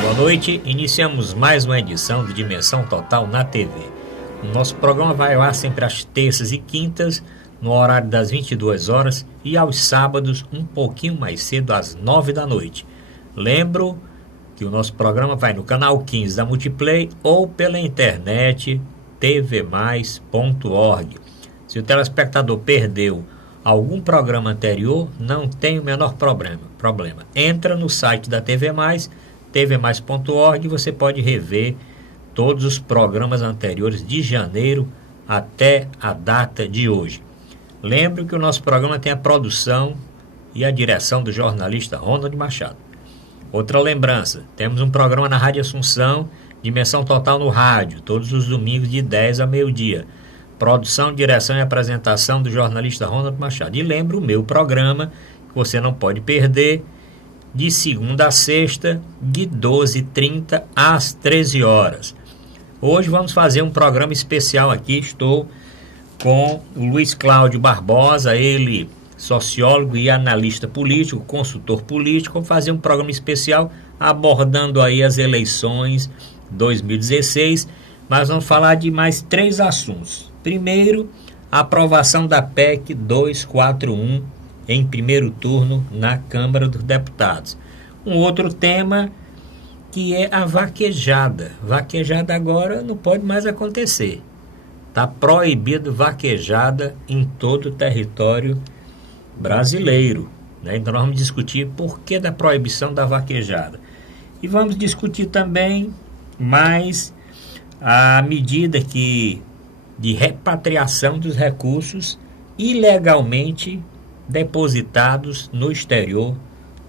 Boa noite, iniciamos mais uma edição de Dimensão Total na TV. O nosso programa vai ao ar sempre às terças e quintas, no horário das 22 horas, e aos sábados, um pouquinho mais cedo, às 9 da noite. Lembro que o nosso programa vai no canal 15 da Multiplay ou pela internet tvmais.org. Se o telespectador perdeu algum programa anterior, não tem o menor problema. Entra no site da TV Mais, tvmais.org, e você pode rever todos os programas anteriores de janeiro até a data de hoje. Lembro que o nosso programa tem a produção e a direção do jornalista Ronald Machado. Outra lembrança, temos um programa na Rádio Assunção, Dimensão Total no Rádio, todos os domingos de 10 a meio-dia. Produção, direção e apresentação do jornalista Ronald Machado. E lembro o meu programa, que você não pode perder, de segunda a sexta, de 12h30 às 13 horas. Hoje vamos fazer um programa especial aqui. Estou com o Luiz Cláudio Barbosa, ele sociólogo e analista político, consultor político. Vamos fazer um programa especial abordando aí as eleições 2016, mas vamos falar de mais 3 assuntos. Primeiro, a aprovação da PEC 241 em primeiro turno na Câmara dos Deputados. Um outro tema que é a vaquejada. Vaquejada agora não pode mais acontecer. Está proibido vaquejada em todo o território brasileiro, né? Então nós vamos discutir por que da proibição da vaquejada. E vamos discutir também mais a medida de repatriação dos recursos ilegalmente depositados no exterior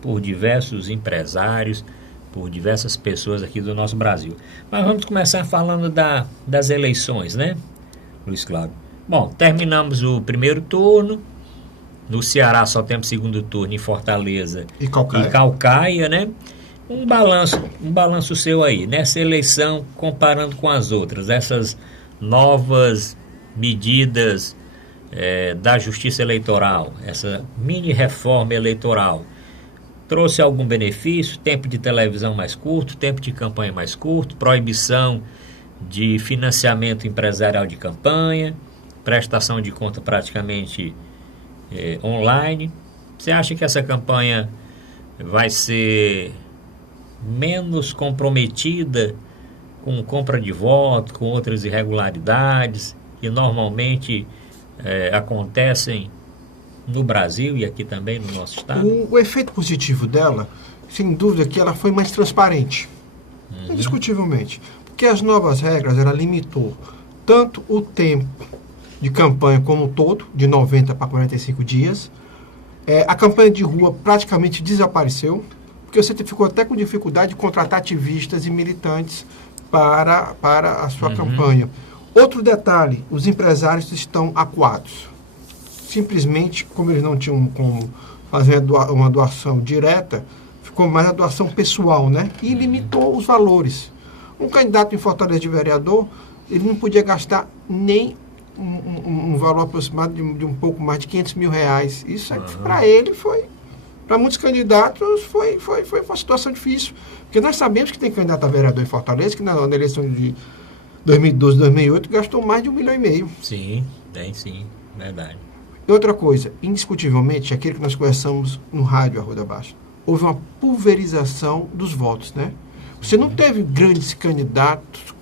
por diversos empresários, por diversas pessoas aqui do nosso Brasil. Mas vamos começar falando das eleições, né, Luiz Cláudio? Bom, terminamos o primeiro turno. No Ceará só temos segundo turno, em Fortaleza e Caucaia, né? Um balanço seu aí, nessa eleição, comparando com as outras, essas novas medidas da Justiça Eleitoral, essa mini reforma eleitoral, trouxe algum benefício? Tempo de televisão mais curto, tempo de campanha mais curto, proibição de financiamento empresarial de campanha, prestação de conta praticamente online. Você acha que essa campanha vai ser menos comprometida com compra de voto, com outras irregularidades que normalmente acontecem no Brasil e aqui também no nosso estado? O efeito positivo dela, sem dúvida, é que ela foi mais transparente, indiscutivelmente, porque as novas regras, ela limitou tanto o tempo de campanha como um todo, de 90 para 45 dias. A campanha de rua praticamente desapareceu, porque você ficou até com dificuldade de contratar ativistas e militantes para a sua campanha. Outro detalhe, os empresários estão acuados. Simplesmente, como eles não tinham como fazer uma doação direta, ficou mais a doação pessoal, né? E limitou os valores. Um candidato em Fortaleza de vereador, ele não podia gastar nem um valor aproximado de um pouco mais de R$500 mil. Isso para ele foi, para muitos candidatos, foi uma situação difícil. Porque nós sabemos que tem candidato a vereador em Fortaleza, que na eleição de 2012, 2008, gastou mais de R$1,5 milhão. Sim, tem sim, verdade. E outra coisa, indiscutivelmente, aquilo que nós conversamos no rádio Arruda Abaixo, houve uma pulverização dos votos, né? Você não teve grandes candidatos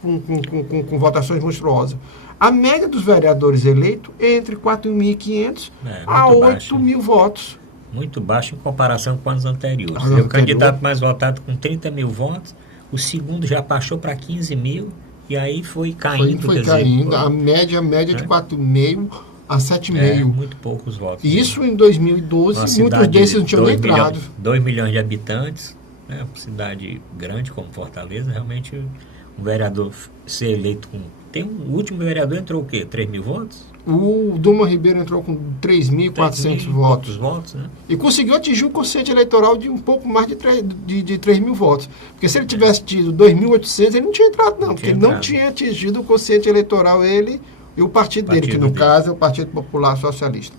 com votações monstruosas. A média dos vereadores eleitos é entre 4.500 a 8 mil votos. Muito baixo em comparação com anos anteriores. O candidato mais votado com 30 mil votos, o segundo já baixou para 15 mil, e aí foi caindo. Foi caindo, a média de 4,5 a 7,5. Muito poucos votos. Isso em 2012, muitos desses não tinham entrado. 2 milhões de habitantes, né? Uma cidade grande como Fortaleza, realmente um vereador ser eleito com... O último vereador entrou o quê? 3 mil votos? O Duma Ribeiro entrou com 3.400 votos. Né? E conseguiu atingir um quociente eleitoral de um pouco mais de 3 mil votos. Porque se ele tivesse tido 2.800, ele não tinha entrado, não. Porque ele não tinha atingido o quociente eleitoral, ele e o partido dele, que no caso é o Partido Popular Socialista.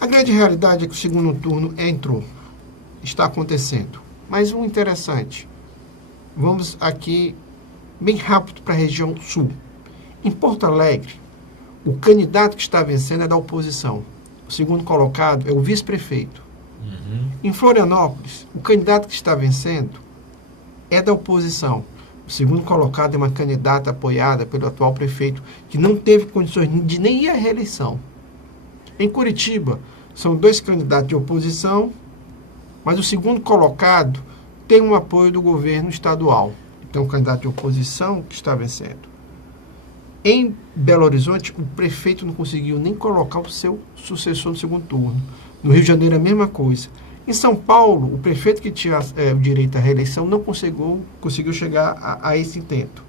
A grande realidade é que o segundo turno entrou. Está acontecendo. Mas o interessante, Vamos aqui bem rápido para a região sul. Em Porto Alegre, o candidato que está vencendo é da oposição. O segundo colocado é o vice-prefeito. Em Florianópolis, o candidato que está vencendo é da oposição. O segundo colocado é uma candidata apoiada pelo atual prefeito, que não teve condições de nem ir à reeleição. Em Curitiba, são 2 candidatos de oposição, mas o segundo colocado tem um apoio do governo estadual. Então, o candidato de oposição que está vencendo. Em Belo Horizonte, o prefeito não conseguiu nem colocar o seu sucessor no segundo turno. No Rio de Janeiro, a mesma coisa. Em São Paulo, o prefeito que tinha o direito à reeleição não conseguiu chegar a esse intento.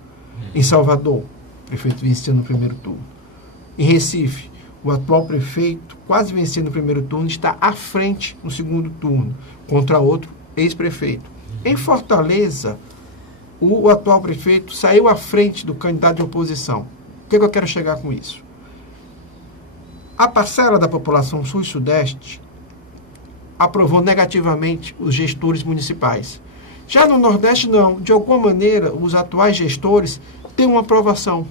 Em Salvador, o prefeito venceu no primeiro turno. Em Recife, o atual prefeito, quase vencendo no primeiro turno, está à frente no segundo turno, contra outro ex-prefeito. Em Fortaleza, o atual prefeito saiu à frente do candidato de oposição. O que eu quero chegar com isso? A parcela da população sul e sudeste aprovou negativamente os gestores municipais. Já no Nordeste, não. De alguma maneira, os atuais gestores têm uma aprovação.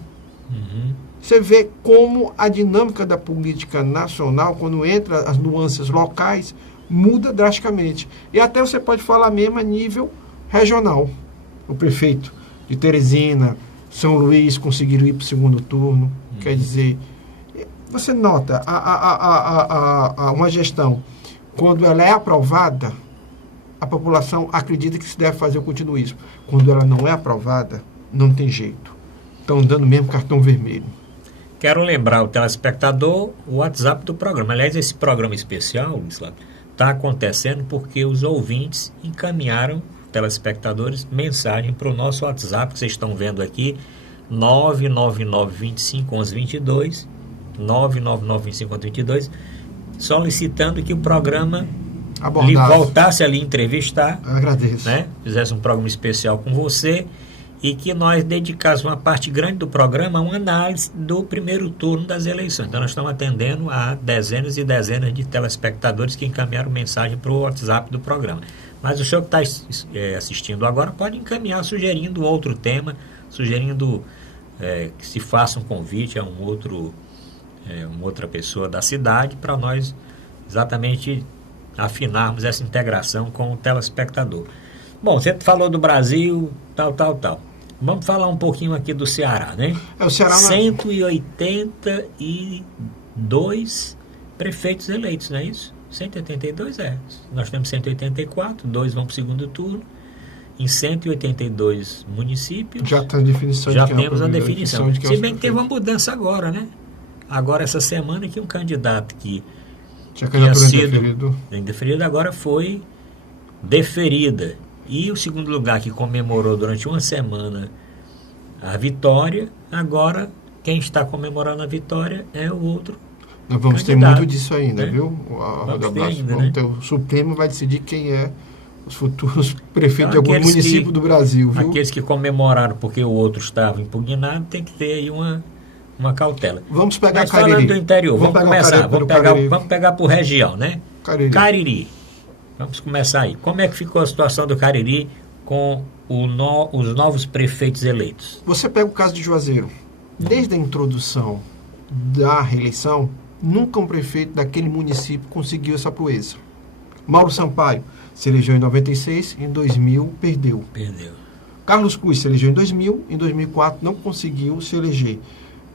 Você vê como a dinâmica da política nacional, quando entra as nuances locais, muda drasticamente. E até você pode falar mesmo a nível regional. O prefeito de Teresina, São Luís conseguiram ir para o segundo turno. Quer dizer, você nota uma gestão, quando ela é aprovada, a população acredita que se deve fazer o continuismo. Quando ela não é aprovada, não tem jeito. Estão dando mesmo cartão vermelho. Quero lembrar o telespectador o WhatsApp do programa. Aliás, esse programa especial, Luiz, está acontecendo porque os ouvintes encaminharam, telespectadores, mensagem para o nosso WhatsApp, que vocês estão vendo aqui, 999251122, 999251122, solicitando que o programa lhe voltasse ali entrevistar. Eu agradeço. Né? Fizesse um programa especial com você e que nós dedicássemos uma parte grande do programa a uma análise do primeiro turno das eleições. Então, nós estamos atendendo a dezenas e dezenas de telespectadores que encaminharam mensagem para o WhatsApp do programa. Mas o senhor que está assistindo agora pode encaminhar sugerindo outro tema, sugerindo que se faça um convite a uma outra pessoa da cidade para nós exatamente afinarmos essa integração com o telespectador. Bom, você falou do Brasil, tal. Vamos falar um pouquinho aqui do Ceará, né? O Ceará 182 prefeitos eleitos, não é isso? 182 Nós temos 184, 2 vão para o segundo turno. Em 182 municípios. Já tem a definição. Já temos a definição. Se bem que teve uma mudança agora, né? Agora, essa semana, que um candidato que tinha sido indeferido agora foi deferida. E o segundo lugar, que comemorou durante uma semana a vitória, agora quem está comemorando a vitória é o outro. Nós vamos ter muito disso ainda, né? Viu? O Supremo vai decidir quem é os futuros prefeitos de algum município do Brasil. Viu? Aqueles que comemoraram porque o outro estava impugnado, tem que ter aí uma cautela. Vamos pegar Mas Cariri. Falando do interior, vamos começar. Vamos pegar por região, né? Cariri. Vamos começar aí. Como é que ficou a situação do Cariri com os novos prefeitos eleitos? Você pega o caso de Juazeiro. Desde a introdução da reeleição, nunca um prefeito daquele município conseguiu essa proeza. Mauro Sampaio se elegeu em 96, em 2000 perdeu. Carlos Cruz se elegeu em 2000, em 2004 não conseguiu se eleger.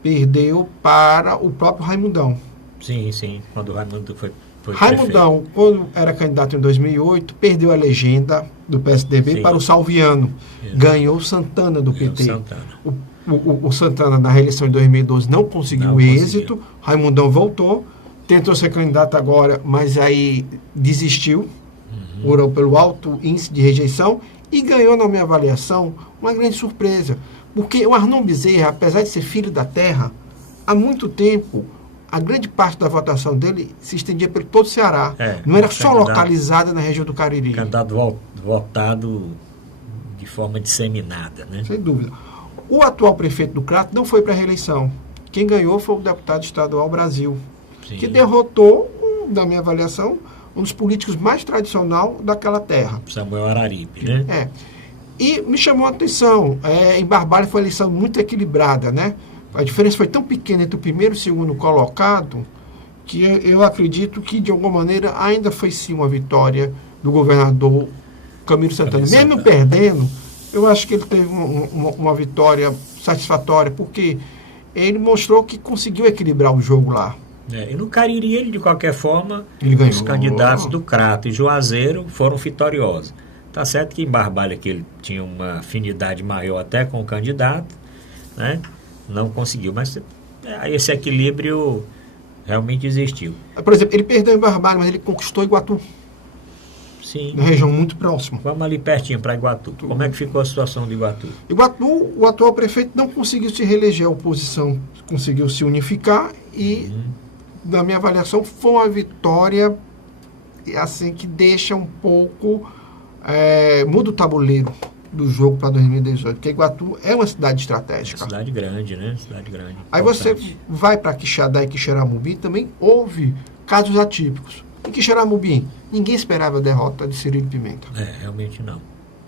Perdeu para o próprio Raimundão. Sim, quando o Raimundo foi Raimundão, quando era candidato em 2008, perdeu a legenda do PSDB para o Salviano. Ganhou Santana do PT. O Santana, na reeleição em 2012, não conseguiu êxito. Raimundão voltou, tentou ser candidato agora, mas aí desistiu, pelo alto índice de rejeição, e ganhou, na minha avaliação, uma grande surpresa. Porque o Arnon Bezerra, apesar de ser filho da terra, há muito tempo, a grande parte da votação dele se estendia por todo o Ceará. Não era só localizada na região do Cariri. Candidato votado de forma disseminada, né? Sem dúvida. O atual prefeito do Crato não foi para a reeleição. Quem ganhou foi o deputado estadual Brasil, que derrotou, na minha avaliação, um dos políticos mais tradicional daquela terra. Samuel Araripe, né? E me chamou a atenção, em Barbalha foi uma eleição muito equilibrada, né? A diferença foi tão pequena entre o primeiro e o segundo colocado, que eu acredito que, de alguma maneira, ainda foi sim uma vitória do governador Camilo Santana. Mesmo perdendo, eu acho que ele teve uma vitória satisfatória, porque ele mostrou que conseguiu equilibrar o jogo lá. E no Cariri, ele, de qualquer forma, os ganhou. candidatos do Crato e Juazeiro foram vitoriosos. Tá certo que em Barbalha que ele tinha uma afinidade maior até com o candidato, né? Não conseguiu, mas esse equilíbrio realmente existiu. Por exemplo, ele perdeu em Barbalha, mas ele conquistou Iguatu. Sim. Na região muito próxima. Vamos ali pertinho para Iguatu. Como é que ficou a situação de Iguatu? Iguatu, o atual prefeito não conseguiu se reeleger, a oposição conseguiu se unificar e, na minha avaliação, foi uma vitória assim, que deixa um pouco... muda o tabuleiro do jogo para 2018, porque Iguatu é uma cidade estratégica. Cidade grande, né? Cidade grande. Aí você vai para Quixadá e Quixeramobim, também houve casos atípicos. Em Quixeramobim, ninguém esperava a derrota de Cirilo Pimenta. Realmente não.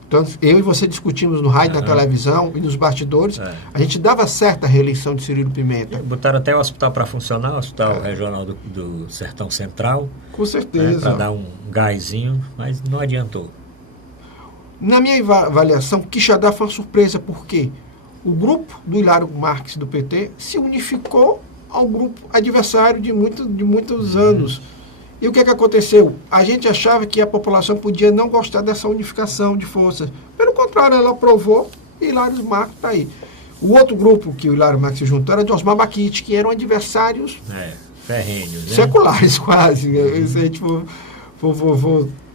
Então, eu e você discutimos no rádio, na televisão e nos bastidores, a gente dava certa a reeleição de Cirilo Pimenta. Botaram até o hospital para funcionar, o Hospital Regional do Sertão Central. Com certeza. Para dar um gásinho, mas não adiantou. Na minha avaliação, Quixadá foi uma surpresa, porque o grupo do Hilário Marques do PT se unificou ao grupo adversário de muitos anos. E o que aconteceu? A gente achava que a população podia não gostar dessa unificação de forças. Pelo contrário, ela aprovou e Hilário Marques está aí. O outro grupo que o Hilário Marques se juntou era de Osmar Baquite, que eram adversários ferrenhos, né? Seculares, quase. Se a gente for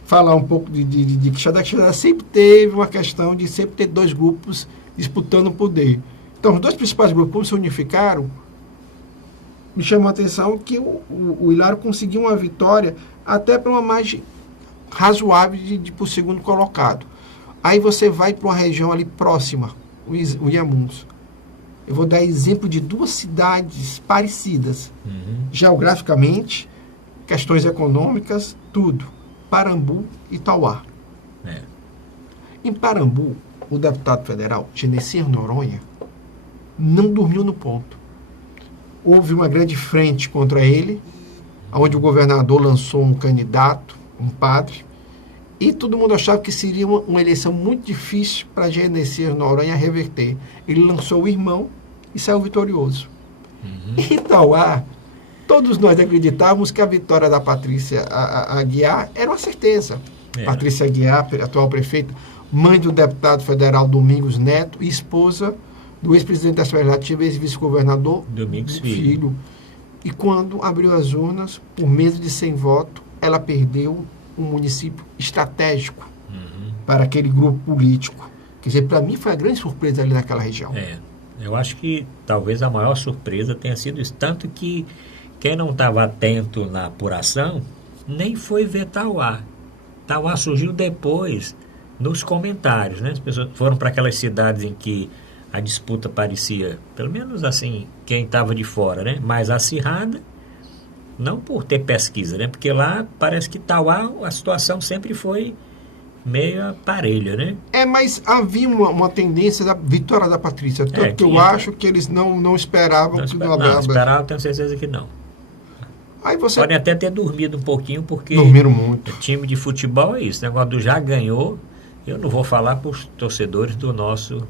falar um pouco de Quixadá, Quixadá sempre teve uma questão de sempre ter dois grupos disputando o poder. Então, os dois principais grupos, como se unificaram, me chamou a atenção que o Hilário conseguiu uma vitória até para uma margem razoável para o segundo colocado. Aí você vai para uma região ali próxima, o Inhamuns. Eu vou dar exemplo de duas cidades parecidas, geograficamente, questões econômicas, tudo. Parambu e Tauá. Em Parambu, o deputado federal, Genesier Noronha, não dormiu no ponto. Houve uma grande frente contra ele, onde o governador lançou um candidato, um padre, e todo mundo achava que seria uma eleição muito difícil para Genesier Noronha reverter. Ele lançou o irmão e saiu vitorioso. Em Tauá, todos nós acreditávamos que a vitória da Patrícia Aguiar era uma certeza. Patrícia Aguiar, atual prefeita, mãe do deputado federal Domingos Neto e esposa do ex-presidente da Assembleia Legislativa, ex-vice-governador Domingos Filho. E quando abriu as urnas, por medo de sem voto, ela perdeu um município estratégico para aquele grupo político. Quer dizer, para mim foi a grande surpresa ali naquela região. Eu acho que talvez a maior surpresa tenha sido isso. Tanto que quem não estava atento na apuração nem foi ver Tauá. Tauá surgiu depois nos comentários, né? As pessoas foram para aquelas cidades em que a disputa parecia, pelo menos assim, quem estava de fora, né? Mais acirrada, não por ter pesquisa, né? Porque lá parece que Tauá a situação sempre foi meio parelha, né? Mas havia uma tendência da vitória da Patrícia, tanto que eu acho que eles não esperavam que não esperavam, tenho certeza que não. Aí você... Podem até ter dormido um pouquinho, porque dormiram muito. Time de futebol é isso, o negócio do já ganhou, eu não vou falar para os torcedores do nosso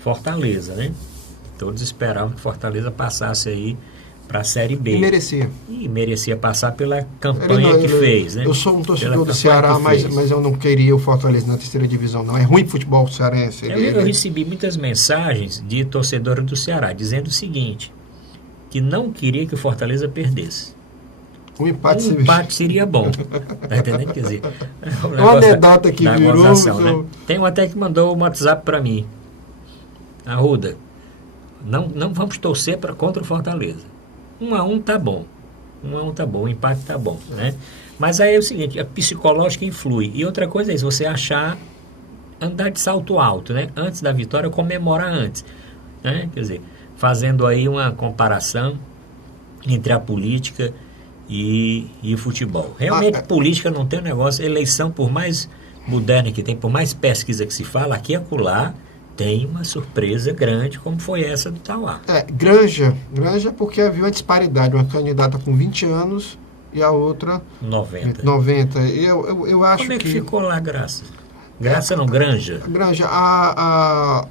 Fortaleza, né? Todos esperavam que Fortaleza passasse aí para a Série B. E merecia passar pela campanha que fez, né? Eu sou um torcedor do Ceará, mas eu não queria o Fortaleza na terceira divisão, não. É ruim o futebol cearense. Eu recebi muitas mensagens de torcedores do Ceará, dizendo o seguinte, que não queria que o Fortaleza perdesse. Um empate seria bom. Tá entendendo? Quer dizer, uma anedota que virou... Né? Tem um até que mandou um WhatsApp para mim. Arruda, não vamos torcer contra o Fortaleza. 1-1 tá bom. 1-1 tá bom, o empate tá bom, né? Mas aí é o seguinte, a psicológica influi. E outra coisa é isso, você andar de salto alto, né? Antes da vitória, comemorar antes. Né? Quer dizer, fazendo aí uma comparação entre a política e o futebol. Realmente, política não tem um negócio, eleição, por mais moderna que tem, por mais pesquisa que se fala, aqui e acolá, tem uma surpresa grande, como foi essa do Tauá. Granja porque havia uma disparidade, uma candidata com 20 anos e a outra 90. Eu acho como é que ficou lá, Graça? Graça não, Granja? Granja, a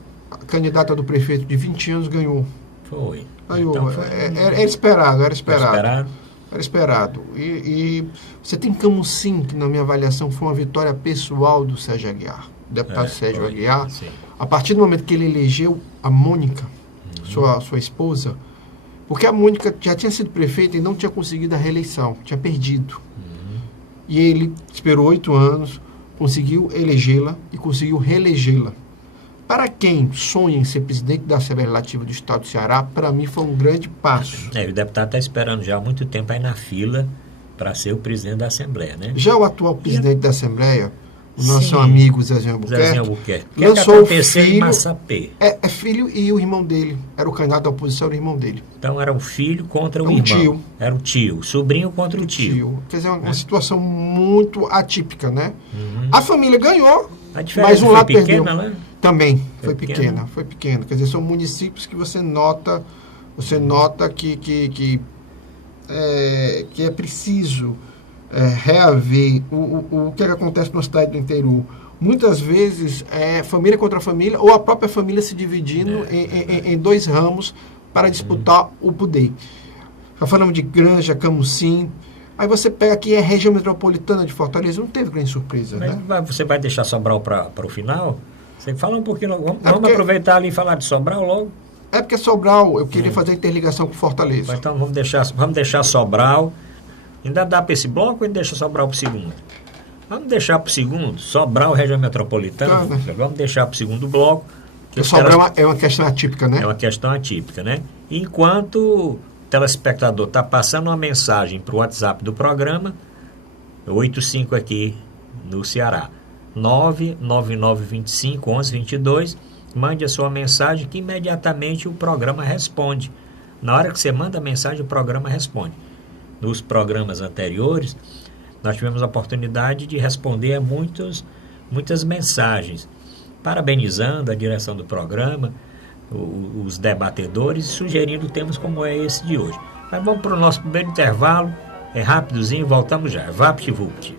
candidata do prefeito de 20 anos ganhou. Foi. Ganhou. Então foi Era esperado. Era esperado? Era esperado. E você tem Camusim, que na minha avaliação foi uma vitória pessoal do Sérgio Aguiar, o deputado Sérgio Aguiar. Sim. A partir do momento que ele elegeu a Mônica, sua esposa, porque a Mônica já tinha sido prefeita e não tinha conseguido a reeleição, tinha perdido. E ele esperou 8 anos, conseguiu elegê-la e conseguiu reelegê-la. Para quem sonha em ser presidente da Assembleia Legislativa do Estado do Ceará, para mim foi um grande passo. O deputado está esperando já há muito tempo aí na fila para ser o presidente da Assembleia, né? Já o atual presidente da Assembleia, o nosso Sim. amigo Zezinho Albuquerque, O que lançou o aconteceu em filho, Massapê? é filho e o irmão dele. Era o candidato da oposição, era o irmão dele. Então era o filho contra o Um irmão. tio. Era o tio. Sobrinho contra o tio. Quer dizer, uma situação muito atípica, né? A família ganhou, A diferença mas um foi lado pequena, perdeu. né? Também Foi foi pequena. pequena. Quer dizer, são municípios que você nota que é preciso reaver o que acontece na cidade do interior. Muitas vezes é família contra família ou a própria família se dividindo em dois ramos para disputar o poder. Já falamos de Granja, Camusim. Aí você pega aqui a região metropolitana de Fortaleza, não teve grande surpresa, né? Você vai deixar Sobral para o final? Você fala um pouquinho logo. Vamos porque- aproveitar ali e falar de Sobral logo? É porque Sobral, eu queria fazer a interligação com Fortaleza. Mas então vamos deixar Sobral. Ainda dá para esse bloco ou ainda deixa Sobral para o segundo? Vamos deixar para o segundo, Sobral, região metropolitana. Tá, né? Vamos deixar para o segundo bloco. Porque Sobral é uma questão atípica, né? É uma questão atípica, né? Enquanto o telespectador está passando uma mensagem para o WhatsApp do programa, 85 aqui no Ceará, 999251122, mande a sua mensagem que imediatamente o programa responde. Na hora que você manda a mensagem, o programa responde. Nos programas anteriores, nós tivemos a oportunidade de responder a muitas mensagens, parabenizando a direção do programa, os debatedores, sugerindo temas como é esse de hoje. Mas vamos para o nosso primeiro intervalo, é rapidozinho, voltamos já. VaptVupt.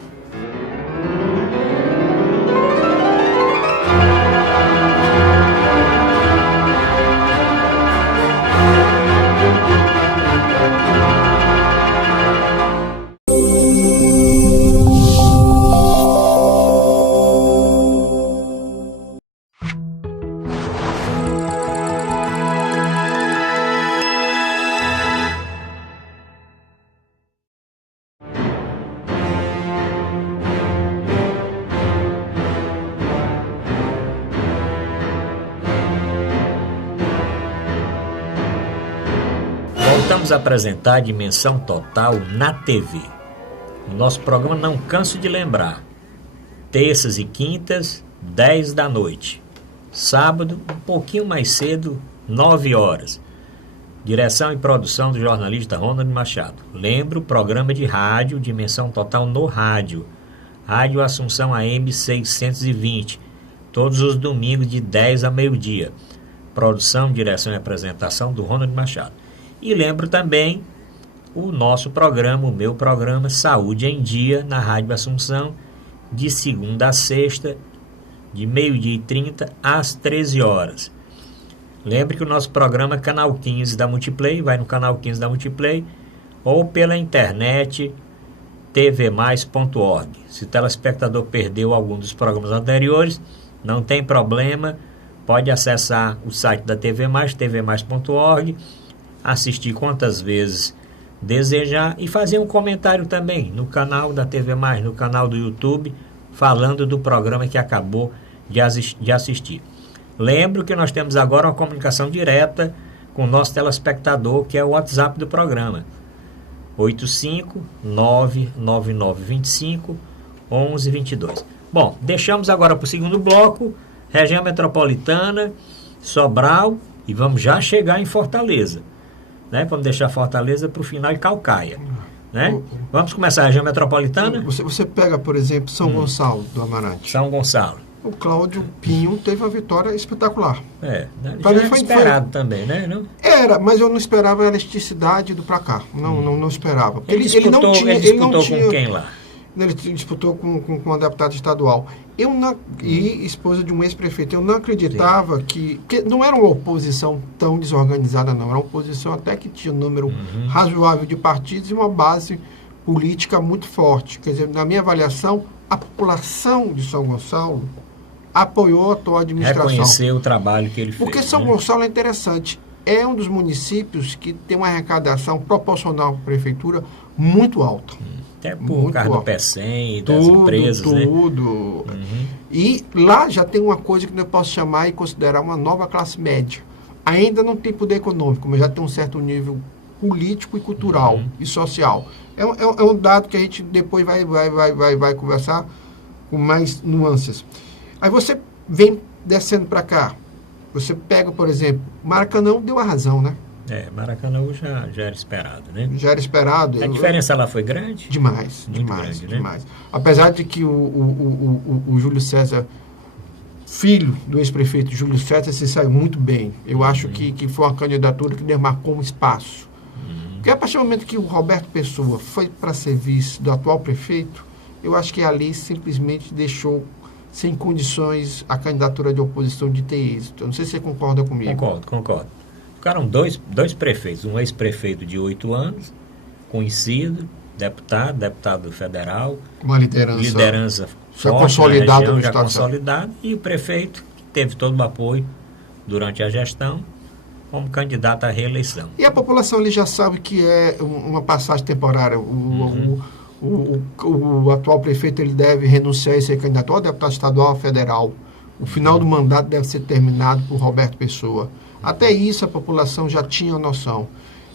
Voltamos a apresentar a Dimensão Total na TV. O nosso programa, não canso de lembrar, terças e quintas, 10 da noite. Sábado, um pouquinho mais cedo, 9 horas. Direção e produção do jornalista Ronald Machado. Lembro o programa de rádio, Dimensão Total no rádio. Rádio Assunção AM 620. Todos os domingos de 10 a meio-dia. Produção, direção e apresentação do Ronald Machado. E lembro também o nosso programa, o meu programa Saúde em Dia, na Rádio Assunção, de segunda a sexta, de 12h30 às 13 horas. Lembre que o nosso programa é Canal 15 da Multiplay, vai no Canal 15 da Multiplay, ou pela internet tvmais.org. Se o telespectador perdeu algum dos programas anteriores, não tem problema, pode acessar o site da TV Mais, tvmais.org, assistir quantas vezes desejar e fazer um comentário também no canal da TV Mais, no canal do YouTube, falando do programa que acabou de assistir. Lembro que nós temos agora uma comunicação direta com o nosso telespectador, que é o WhatsApp do programa, 85999251122. Bom, deixamos agora para o segundo bloco, região metropolitana, Sobral, e vamos já chegar em Fortaleza. Né? Vamos deixar Fortaleza para o final e Caucaia. né? Vamos começar a região metropolitana? Você pega, por exemplo, São Gonçalo do Amarante. São Gonçalo. O Cláudio Pinho teve uma vitória espetacular. Já era esperado também, né? Não? Era, mas eu não esperava a elasticidade do pra cá. Não esperava. Ele disputou com quem lá? Ele disputou com uma deputada estadual. E esposa de um ex-prefeito. Eu não acreditava que não era uma oposição tão desorganizada, não. Era uma oposição até que tinha um número razoável de partidos e uma base política muito forte. Quer dizer, na minha avaliação, a população de São Gonçalo apoiou a atual administração. Reconheceu o trabalho que ele fez. Porque São Gonçalo é interessante. É um dos municípios que tem uma arrecadação proporcional à prefeitura muito alta. Até por causa do PECEM e das empresas. Tudo. E lá já tem uma coisa que eu posso chamar e considerar uma nova classe média. Ainda não tem poder econômico, mas já tem um certo nível político e cultural e social. É um dado que a gente depois vai conversar com mais nuances. Aí você vem descendo para cá. Você pega, por exemplo, Maracanã deu a razão, né? Maracanã já era esperado, né? Já era esperado. A diferença lá foi grande? Demais. Apesar de que o Júlio César, filho do ex-prefeito Júlio César, se saiu muito bem. Eu acho que foi uma candidatura que demarcou um espaço. Porque a partir do momento que o Roberto Pessoa foi para serviço do atual prefeito, eu acho que ali simplesmente deixou sem condições a candidatura de oposição de ter êxito. Eu não sei se você concorda comigo. Concordo. Ficaram dois prefeitos, um ex-prefeito de 8 anos, conhecido, deputado federal, uma liderança já forte consolidada, região, já consolidada, e o prefeito que teve todo o apoio durante a gestão como candidato à reeleição. E a população ali já sabe que é uma passagem temporária. O atual prefeito ele deve renunciar e ser candidato ao deputado estadual ou federal. O final do mandato deve ser terminado por Roberto Pessoa. Até isso a população já tinha noção.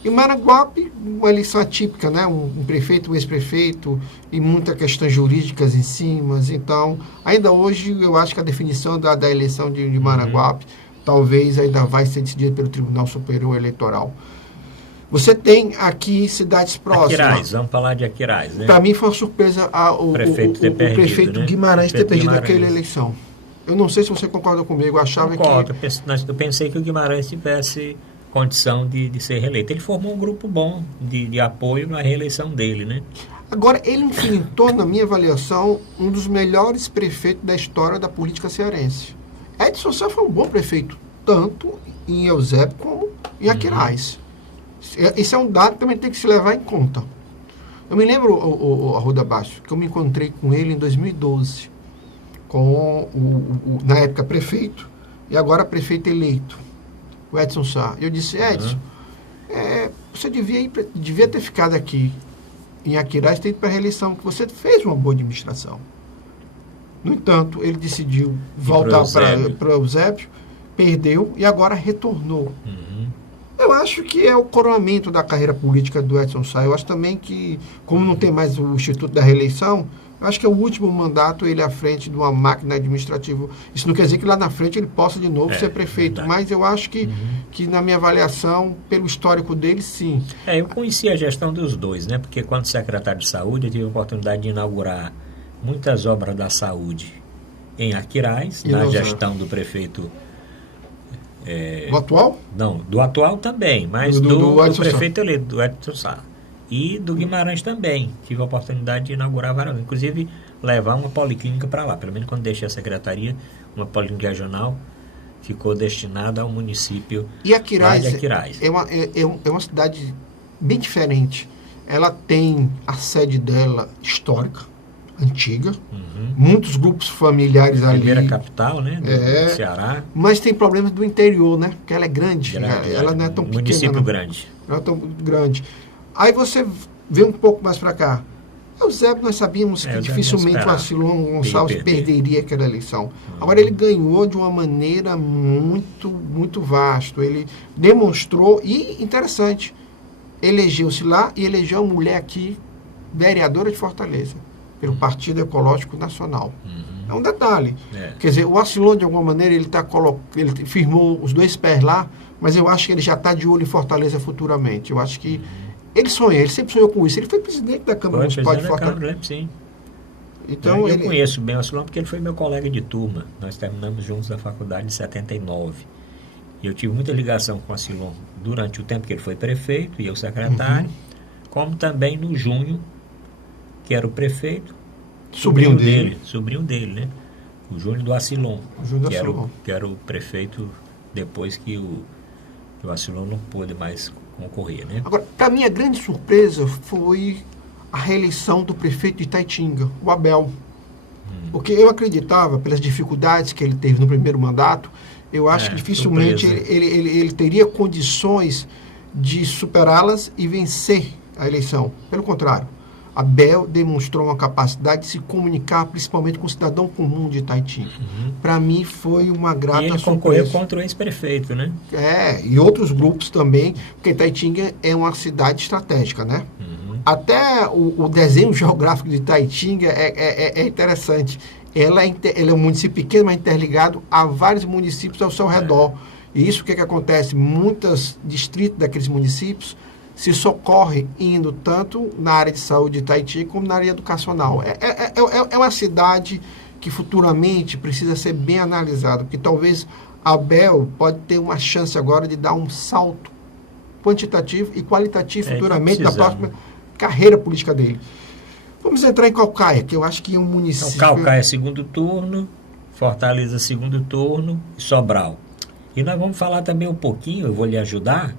E Maranguape, uma eleição atípica, né? Um prefeito, um ex-prefeito e muitas questões jurídicas em cima. Então, ainda hoje, eu acho que a definição da eleição de Maranguape talvez ainda vai ser decidida pelo Tribunal Superior Eleitoral. Você tem aqui cidades próximas. Aquiraz, vamos falar de Aquiraz, né? Para mim foi uma surpresa o prefeito né? Guimarães ter perdido aquela eleição. Eu não sei se você concorda comigo, eu achava que... Eu pensei que o Guimarães tivesse condição de ser reeleito. Ele formou um grupo bom de apoio na reeleição dele, né? Agora, ele enfrentou, na minha avaliação, um dos melhores prefeitos da história da política cearense. Edson Sá foi um bom prefeito, tanto em Eusébio como em Aquiraz. Esse é um dado que também tem que se levar em conta. Eu me lembro, Arruda Baixo, que eu me encontrei com ele em 2012, com na época prefeito, e agora prefeito eleito, o Edson Sá. Eu disse, Edson, você devia ter ficado aqui em Aquiraz, ter ido para a reeleição, que você fez uma boa administração. No entanto, ele decidiu voltar para Eusébio, perdeu e agora retornou. Eu acho que é o coroamento da carreira política do Edson Sá. Eu acho também que, como não tem mais o Instituto da Reeleição, eu acho que é o último mandato ele à frente de uma máquina administrativa. Isso não quer dizer que lá na frente ele possa de novo ser prefeito, verdade. Mas eu acho que na minha avaliação, pelo histórico dele, sim. Eu conheci a gestão dos dois, né? Porque quando secretário de saúde, eu tive a oportunidade de inaugurar muitas obras da saúde em Aquiraz, na gestão do prefeito... do atual? Não, do atual também, mas do prefeito eleito, do Edson Sá. E do Guimarães também. Tive a oportunidade de inaugurar várias, inclusive levar uma policlínica para lá. Pelo menos quando deixei a secretaria, uma policlínica regional ficou destinada ao município de Aquiraz. É uma cidade bem diferente. Ela tem a sede dela histórica, antiga, muitos grupos familiares ali. Primeira capital, né, do Ceará. Mas tem problemas do interior, né, porque ela é grande, ela não é tão pequena. Município grande. Não é tão grande. Aí você vê um pouco mais para cá. Eusébio, nós sabíamos que dificilmente o Arcilon Gonçalves perderia aquela eleição. Agora ele ganhou de uma maneira muito vasta. Ele demonstrou, e interessante, elegeu-se lá e elegeu uma mulher aqui, vereadora de Fortaleza, pelo Partido Ecológico Nacional. É um detalhe. Quer dizer, o Arcilon, de alguma maneira, ele firmou os dois pés lá, mas eu acho que ele já está de olho em Fortaleza futuramente. Eu acho que ele sempre sonhou com isso. Ele foi presidente da Câmara Municipal de Fortaleza. Sim. Então, eu conheço bem o Acilon porque ele foi meu colega de turma. Nós terminamos juntos a faculdade em 79. E eu tive muita ligação com o Acilon durante o tempo que ele foi prefeito e eu secretário, como também no Júnior, que era o prefeito, sobrinho dele, né? O Júnior do Acilon, que era o prefeito depois que o Acilon não pôde mais concorrer, né? Agora, para mim, a grande surpresa foi a reeleição do prefeito de Itaitinga, o Abel. Porque eu acreditava, pelas dificuldades que ele teve no primeiro mandato, eu acho que dificilmente ele teria condições de superá-las e vencer a eleição. Pelo contrário, Abel demonstrou uma capacidade de se comunicar, principalmente com o cidadão comum de Itaitinga. Para mim foi uma grata surpresa. E ele concorreu contra o ex-prefeito, né? E outros grupos também, porque Itaitinga é uma cidade estratégica, né? Até o desenho geográfico de Itaitinga é interessante. Ela é um município pequeno, mas interligado a vários municípios ao seu redor. E isso, o que acontece? Muitos distritos daqueles municípios se socorrem indo tanto na área de saúde de Itaitinga como na área educacional. É uma cidade que futuramente precisa ser bem analisada, porque talvez Abel pode ter uma chance agora de dar um salto quantitativo e qualitativo futuramente na próxima carreira política dele. Vamos entrar em Caucaia, que eu acho que é um município... Então, Caucaia segundo turno, Fortaleza segundo turno e Sobral. E nós vamos falar também um pouquinho, eu vou lhe ajudar,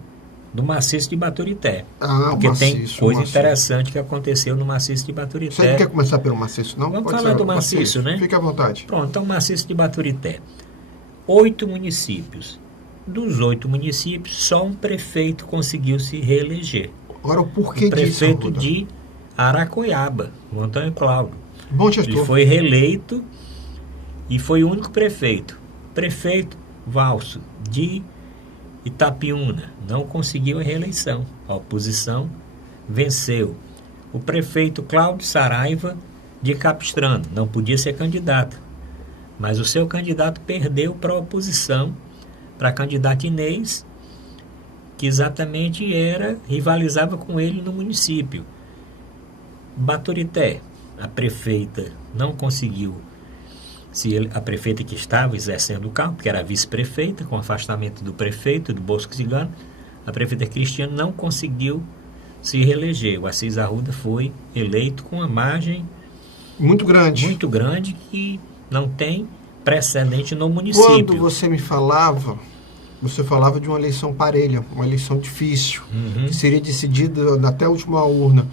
do maciço de Baturité. Porque tem coisa interessante que aconteceu no maciço de Baturité. Você não quer começar pelo maciço, não? Vamos falar do maciço, né? Fique à vontade. Pronto, então maciço de Baturité. 8 municípios. Dos 8 municípios, só um prefeito conseguiu se reeleger. Agora, o porquê disso? O prefeito de Aracoiaba, o Antônio Cláudio. Bom gestor. Ele foi reeleito e foi o único prefeito. Prefeito Valso de Itapiúna não conseguiu a reeleição. A oposição venceu. O prefeito Cláudio Saraiva de Capistrano não podia ser candidato, mas o seu candidato perdeu para a oposição, para a candidata Inês, que exatamente rivalizava com ele no município. Baturité, a prefeita não conseguiu, a prefeita que estava exercendo o cargo, que era a vice-prefeita, com afastamento do prefeito, do Bosco Cigano, a prefeita Cristiana não conseguiu se reeleger. O Assis Arruda foi eleito com uma margem muito grande que não tem precedente no município. Quando você falava de uma eleição parelha, uma eleição difícil, que seria decidida até a última urna.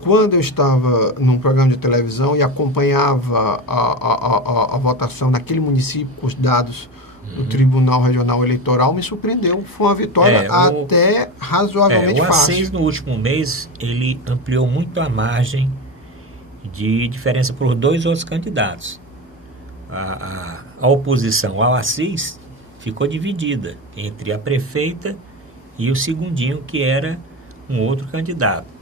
Quando eu estava num programa de televisão e acompanhava a votação naquele município com os dados do Tribunal Regional Eleitoral, me surpreendeu. Foi uma vitória até razoavelmente fácil. O Assis, no último mês, ele ampliou muito a margem de diferença por 2 outros candidatos. A oposição ao Assis ficou dividida entre a prefeita e o segundinho, que era um outro candidato.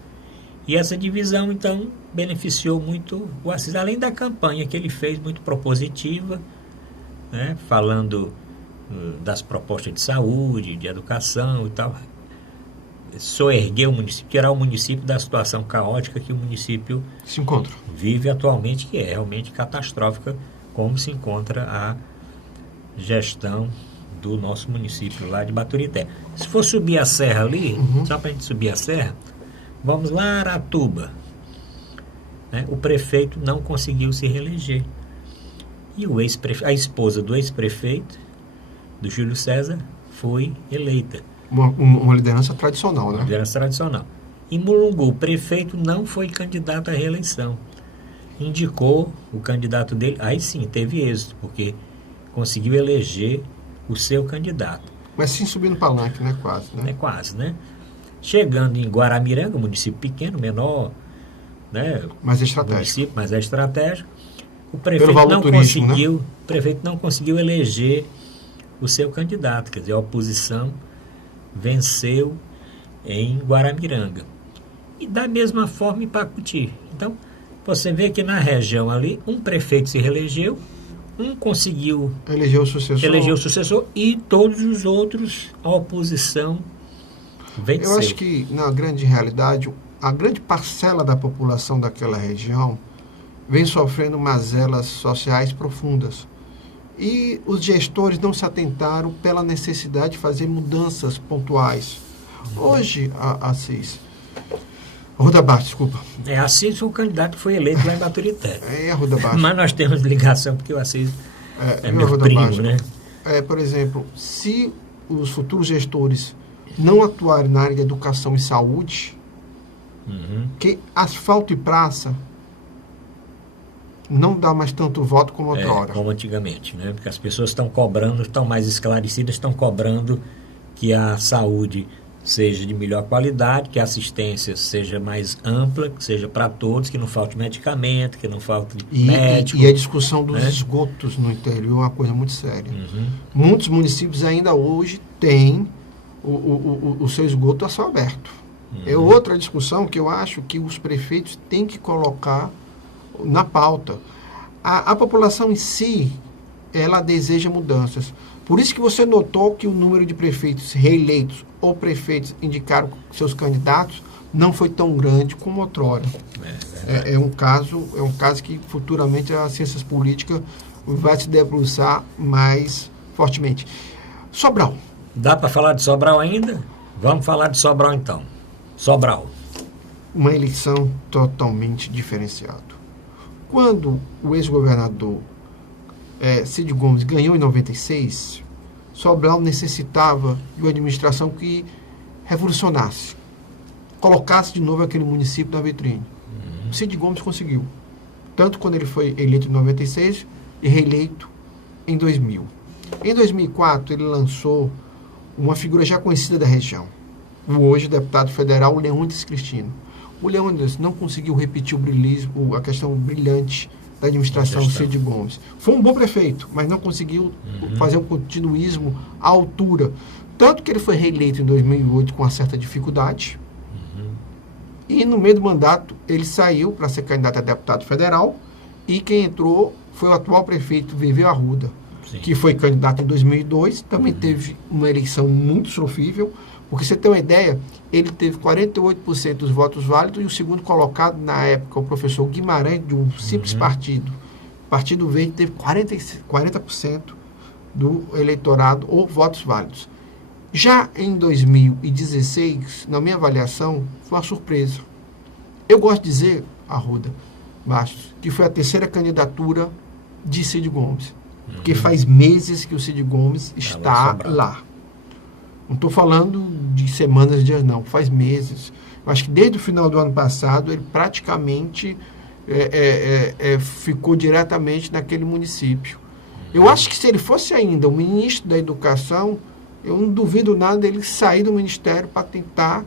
E essa divisão, então, beneficiou muito o Assis, além da campanha que ele fez, muito propositiva, né, falando das propostas de saúde, de educação e tal. Soerguer o município, tirar o município da situação caótica que o município se encontra. Vive atualmente, que é realmente catastrófica, como se encontra a gestão do nosso município lá de Baturité. Se for subir a serra ali, só para a gente subir a serra, vamos lá, Aratuba. Né? O prefeito não conseguiu se reeleger. E a esposa do ex-prefeito, do Júlio César, foi eleita. Uma liderança tradicional, né? Liderança tradicional. Em Mulungu, o prefeito não foi candidato à reeleição. Indicou o candidato dele, aí sim, teve êxito, porque conseguiu eleger o seu candidato. Mas sim subindo o palanque, né? Quase, né? É quase, né? Chegando em Guaramiranga, município pequeno, menor, né? Mas é estratégico. Município, mas é estratégico. O prefeito não conseguiu eleger o seu candidato, quer dizer, a oposição venceu em Guaramiranga. E da mesma forma em Pacuti. Então, você vê que na região ali, um prefeito se reelegeu, um conseguiu eleger o sucessor e todos os outros, a oposição Venceu. Eu acho que, na grande realidade, a grande parcela da população daquela região vem sofrendo mazelas sociais profundas. E os gestores não se atentaram pela necessidade de fazer mudanças pontuais. Hoje, Assis... Arruda Bastos, desculpa. Assis foi o candidato que foi eleito lá em Baturité. Arruda Bastos. Mas nós temos ligação, porque o Assis é meu Arruda primo, Bastos. né? Por exemplo, se os futuros gestores não atuarem na área de educação e saúde, que asfalto e praça não dá mais tanto voto como outrora. Como antigamente, né? Porque as pessoas estão cobrando, estão mais esclarecidas, estão cobrando que a saúde seja de melhor qualidade, que a assistência seja mais ampla, que seja para todos, que não falte medicamento, que não falte médico. E a discussão dos esgotos no interior é uma coisa muito séria. Muitos municípios ainda hoje têm o seu esgoto a céu aberto. É outra discussão que eu acho que os prefeitos têm que colocar na pauta. A população em si, ela deseja mudanças. Por isso que você notou que o número de prefeitos reeleitos ou prefeitos indicaram seus candidatos não foi tão grande como outrora. É um caso que futuramente as ciências políticas vai se debruçar mais fortemente. Sobral. Dá para falar de Sobral ainda? Vamos falar de Sobral então. Sobral. Uma eleição totalmente diferenciada. Quando o ex-governador Cid Gomes ganhou em 96, Sobral necessitava de uma administração que revolucionasse, colocasse de novo aquele município na vitrine. Cid Gomes conseguiu, tanto quando ele foi eleito em 96 e reeleito em 2000. Em 2004, ele lançou uma figura já conhecida da região, o hoje deputado federal Leônidas Cristino. O Leônidas não conseguiu repetir a questão brilhante da administração Cid Gomes. Foi um bom prefeito, mas não conseguiu fazer um continuismo à altura. Tanto que ele foi reeleito em 2008 com uma certa dificuldade. E no meio do mandato, ele saiu para ser candidato a deputado federal. E quem entrou foi o atual prefeito Viveu Arruda, que foi candidato em 2002. Também teve uma eleição muito sofrível. Porque você tem uma ideia, ele teve 48% dos votos válidos e o segundo colocado na época, o professor Guimarães, de um simples partido, Partido Verde, teve 40% do eleitorado ou votos válidos. Já em 2016, na minha avaliação, foi uma surpresa. Eu gosto de dizer, Arruda Bastos, que foi a terceira candidatura de Cid Gomes. Porque faz meses que o Cid Gomes está lá. Não estou falando de semanas, dias não, faz meses. Eu acho que desde o final do ano passado ele praticamente ficou diretamente naquele município. Eu acho que se ele fosse ainda o ministro da Educação, eu não duvido nada dele sair do ministério para tentar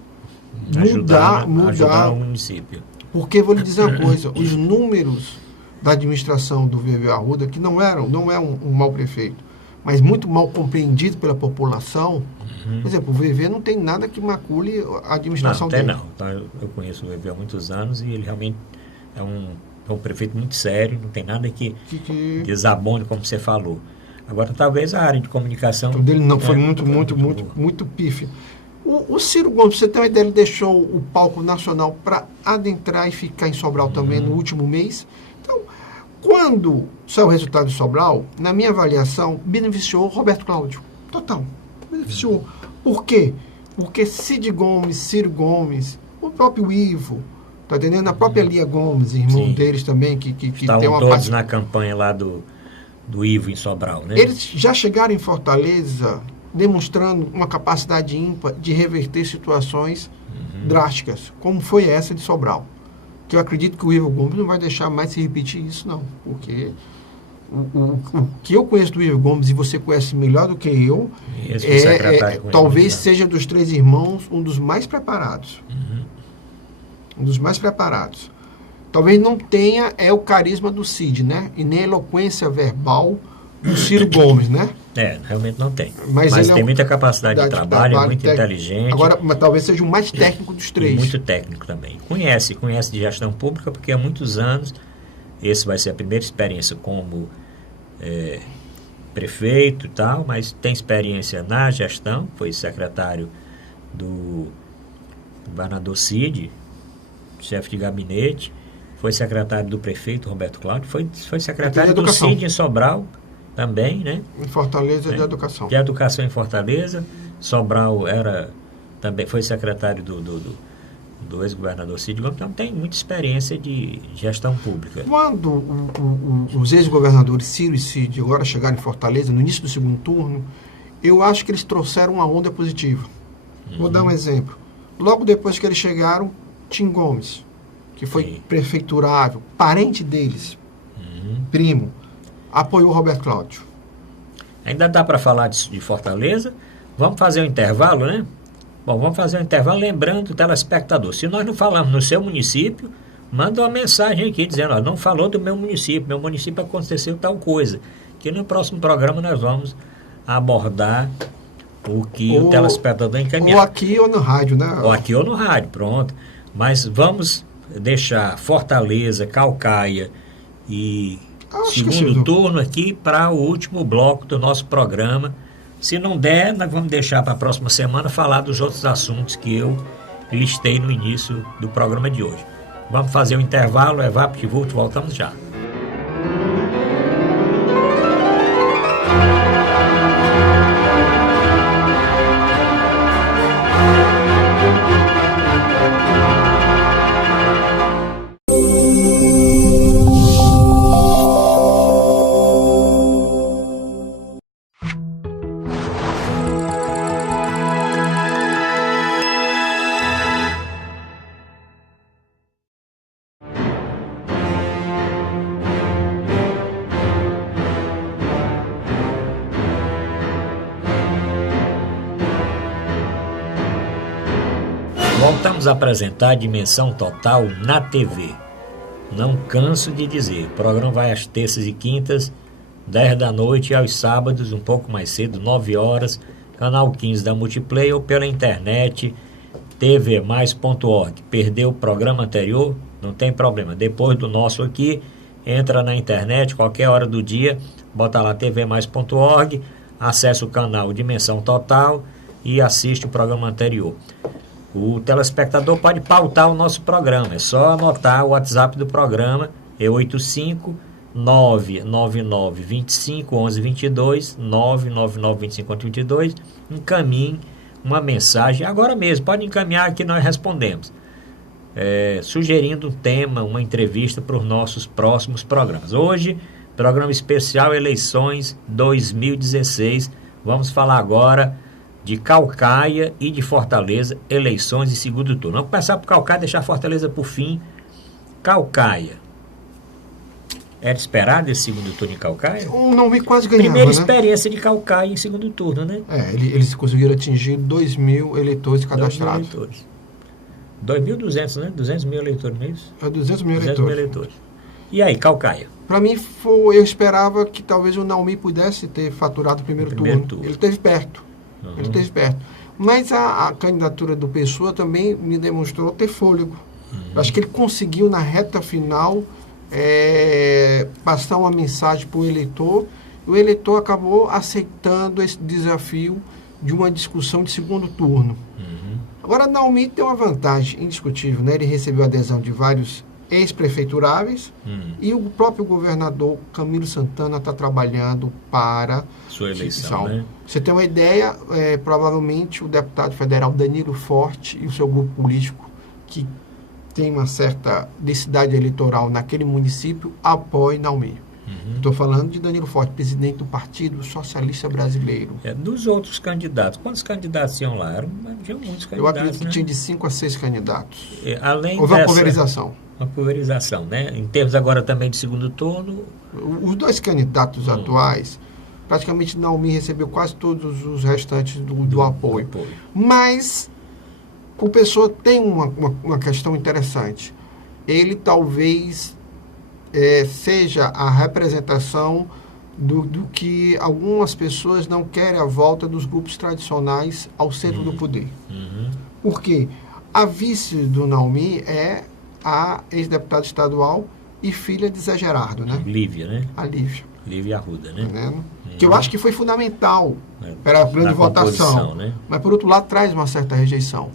mudar o município. Porque vou lhe dizer uma coisa, os números da administração do VV Arruda, que não é um mau prefeito, mas muito mal compreendido pela população. Por exemplo, o VV não tem nada que macule a administração dele. Não. Eu conheço o VV há muitos anos e ele realmente é um prefeito muito sério, não tem nada que desabone, como você falou. Agora, talvez a área de comunicação... Então, dele não foi muito pífio. O Ciro Gomes, pra você ter uma ideia, ele deixou o palco nacional para adentrar e ficar em Sobral também no último mês. Então, quando saiu o resultado de Sobral, na minha avaliação, beneficiou Roberto Cláudio. Total. Beneficiou. Por quê? Porque Cid Gomes, Ciro Gomes, o próprio Ivo, tá entendendo? A própria Lia Gomes, irmão deles também, que estavam tem uma todos na campanha lá do Ivo em Sobral, né? Eles já chegaram em Fortaleza demonstrando uma capacidade ímpar de reverter situações drásticas, como foi essa de Sobral. Que eu acredito que o Ivo Gomes não vai deixar mais se repetir isso, não. Porque o que eu conheço do Ivo Gomes, e você conhece melhor do que eu, talvez seja dos três irmãos um dos mais preparados. Um dos mais preparados. Talvez não tenha o carisma do Cid, né? E nem a eloquência verbal do Ciro Gomes, né? Realmente não tem. Mas ele tem muita capacidade de trabalho, é muito inteligente. Agora, mas talvez seja o mais técnico dos três. Muito técnico também. Conhece de gestão pública, porque há muitos anos, esse vai ser a primeira experiência como prefeito e tal, mas tem experiência na gestão, foi secretário do governador Cid, chefe de gabinete, foi secretário do prefeito Roberto Cláudio, foi secretário do Cid em Sobral também, né? Em Fortaleza, de Educação. De Educação em Fortaleza. Sobral também foi secretário do ex-governador Cid Gomes, então tem muita experiência de gestão pública. Quando os ex-governadores Ciro e Cid agora chegaram em Fortaleza, no início do segundo turno, eu acho que eles trouxeram uma onda positiva. Vou dar um exemplo. Logo depois que eles chegaram, Tim Gomes, que foi prefeiturável, parente deles, primo, apoiou Roberto Cláudio. Ainda dá para falar de Fortaleza? Vamos fazer um intervalo, né? Bom, vamos fazer um intervalo lembrando o telespectador. Se nós não falamos no seu município, manda uma mensagem aqui dizendo, ó, não falou do meu município aconteceu tal coisa. Que no próximo programa nós vamos abordar o que o telespectador encaminhar. Ou aqui ou no rádio, né? Ou aqui ou no rádio, pronto. Mas vamos deixar Fortaleza, Caucaia e segundo turno aqui para o último bloco do nosso programa. Se não der, nós vamos deixar para a próxima semana falar dos outros assuntos que eu listei no início do programa de hoje. Vamos fazer um intervalo, VaptVult, voltamos já. Voltamos a apresentar Dimensão Total na TV. Não canso de dizer, o programa vai às terças e quintas, 10 da noite, e aos sábados, um pouco mais cedo, 9 horas, canal 15 da Multiplay ou pela internet, tvmais.org. Perdeu o programa anterior? Não tem problema. Depois do nosso aqui, entra na internet, qualquer hora do dia, bota lá tvmais.org, acessa o canal Dimensão Total e assiste o programa anterior. O telespectador pode pautar o nosso programa, é só anotar o WhatsApp do programa, é 85999251122, 999251122, encaminhe uma mensagem, agora mesmo, pode encaminhar que nós respondemos, sugerindo um tema, uma entrevista para os nossos próximos programas. Hoje, programa especial Eleições 2016, vamos falar agora de Caucaia e de Fortaleza, eleições de segundo turno. Vamos começar por Caucaia, deixar Fortaleza por fim. Caucaia. Era esperado esse segundo turno em Caucaia? Não vi quase ganhando, primeira experiência de Caucaia em segundo turno, né? Eles conseguiram atingir 2.000 eleitores cadastrados. 2.200, né? 200 mil eleitores, não é isso? 200 mil eleitores. E aí, Caucaia? Para mim, eu esperava que talvez o Naumi pudesse ter faturado o primeiro turno. Ele esteve perto. Ele esteve perto. Mas a candidatura do Pessoa também me demonstrou ter fôlego. Acho que ele conseguiu, na reta final, passar uma mensagem para o eleitor. O eleitor acabou aceitando esse desafio de uma discussão de segundo turno. Agora, Naumi tem uma vantagem indiscutível, né? Ele recebeu a adesão de vários ex-prefeituráveis e o próprio governador Camilo Santana está trabalhando para sua eleição, né? Você tem uma ideia, provavelmente o deputado federal Danilo Forte e o seu grupo político, que tem uma certa densidade eleitoral naquele município, apoiem Naumi. Estou falando de Danilo Forte, presidente do Partido Socialista Brasileiro. Dos outros candidatos, quantos candidatos iam lá? Tinham muitos candidatos. Eu acredito que tinha de 5 a 6 candidatos. Houve uma pulverização. Uma pulverização, né? Em termos agora também de segundo turno. Os dois candidatos atuais, praticamente Naumi recebeu quase todos os restantes do apoio. Mas o Pessoa tem uma questão interessante. Ele talvez seja a representação do que algumas pessoas não querem a volta dos grupos tradicionais ao centro do poder. Por quê? A vice do Naumi é a ex-deputada estadual e filha de Zé Gerardo, né? Lívia, né? A Lívia. Lívia Arruda, né? Entendendo? Que eu acho que foi fundamental para a grande Na votação. composição, né? Mas, por outro lado, traz uma certa rejeição.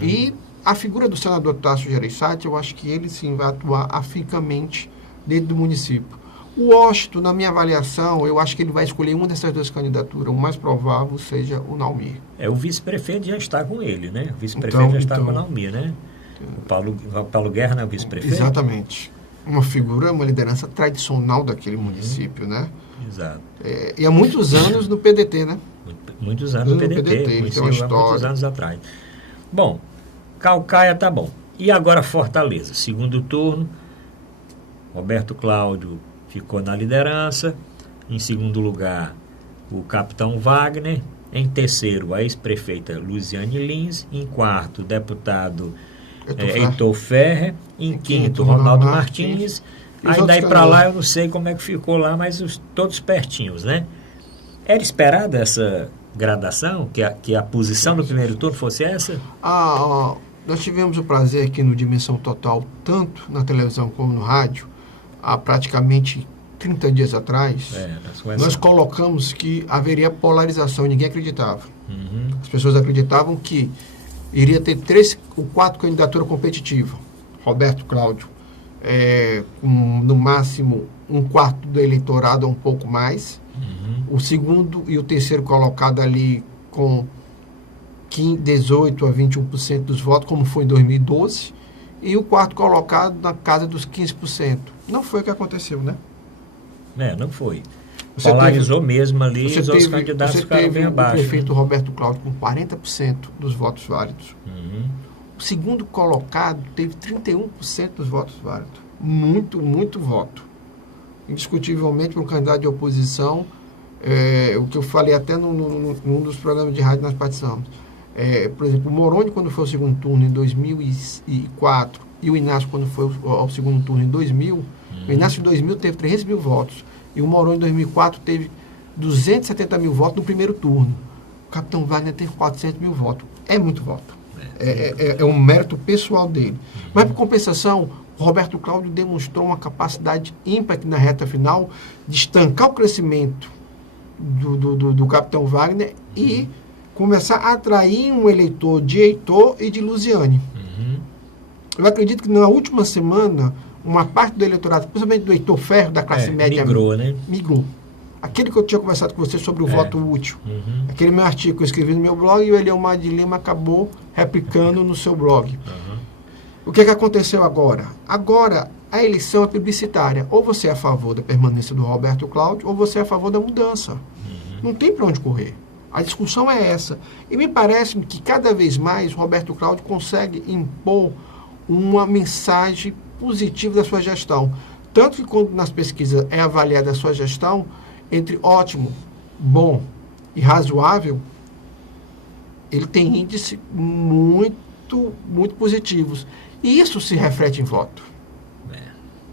E a figura do senador Tasso Gereissati, eu acho que ele sim vai atuar aficamente dentro do município. O Washington, na minha avaliação, eu acho que ele vai escolher uma dessas duas candidaturas. O mais provável seja o Naumir. O vice-prefeito já está com ele, né? O vice-prefeito Então, já está com o Naumir, né? O Paulo Guerra, né? O vice-prefeito. Exatamente. Uma figura, uma liderança tradicional daquele município, né? Exato. E há muitos anos no PDT, né? Muitos anos no PDT. Ele tem uma história. Há muitos anos atrás. Bom, Caucaia tá bom. E agora Fortaleza? Segundo turno, Roberto Cláudio ficou na liderança. Em segundo lugar, o capitão Wagner. Em terceiro, a ex-prefeita Luziane Lins. Em quarto, o deputado Heitor Ferrer. Em quinto, Ronaldo Martins. Aí daí para lá eu não sei como é que ficou lá, mas todos pertinhos, né? Era esperada essa gradação, que a posição do primeiro turno fosse essa? Nós tivemos o prazer aqui no Dimensão Total, tanto na televisão como no rádio, há praticamente 30 dias atrás, nós colocamos que haveria polarização, ninguém acreditava. As pessoas acreditavam que iria ter 3 ou 4 candidaturas competitivas. Roberto Cláudio, no máximo um quarto do eleitorado, um pouco mais. O segundo e o terceiro colocado ali com 18% a 21% dos votos, como foi em 2012, e o quarto colocado na casa dos 15%. Não foi o que aconteceu, né? Não foi. Polarizou mesmo ali, os candidatos ficaram bem abaixo. O prefeito Roberto Cláudio com 40% dos votos válidos. O segundo colocado teve 31% dos votos válidos. Muito, muito voto. Indiscutivelmente, para um candidato de oposição, o que eu falei até num dos programas de rádio nós participamos. Por exemplo, o Moroni, quando foi ao segundo turno em 2004, e o Inácio, quando foi ao segundo turno em 2000, o Inácio em 2000 teve 300 mil votos, e o Moroni em 2004 teve 270 mil votos no primeiro turno. O capitão Wagner teve 400 mil votos. É muito voto. É um mérito pessoal dele. Mas, por compensação, o Roberto Cláudio demonstrou uma capacidade ímpar na reta final de estancar o crescimento do capitão Wagner e começar a atrair um eleitor de Heitor e de Luziane. Eu acredito que na última semana, uma parte do eleitorado, principalmente do Heitor Ferro, da classe média, migrou, né? Migrou. Aquele que eu tinha conversado com você sobre o voto útil. Aquele meu artigo que eu escrevi no meu blog e o Eliomar de Lima acabou replicando no seu blog. O que aconteceu agora? Agora, a eleição é plebiscitária. Ou você é a favor da permanência do Roberto Cláudio, ou você é a favor da mudança. Não tem para onde correr. A discussão é essa. E me parece que cada vez mais o Roberto Cláudio consegue impor uma mensagem positiva da sua gestão. Tanto que quando nas pesquisas é avaliada a sua gestão, entre ótimo, bom e razoável, ele tem índices muito, muito positivos. E isso se reflete em voto.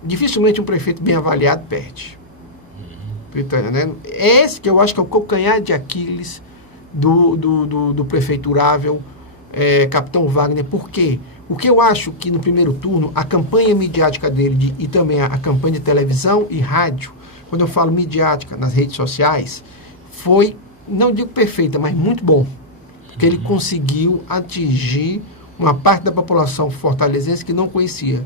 Dificilmente um prefeito bem avaliado perde. Tá entendendo? Esse que eu acho que é o calcanhar de Aquiles do prefeiturável capitão Wagner. Por quê? Porque eu acho que no primeiro turno a campanha midiática dele e também a campanha de televisão e rádio, quando eu falo midiática nas redes sociais, foi, não digo perfeita, mas muito bom. Porque ele conseguiu atingir uma parte da população fortalezense que não conhecia.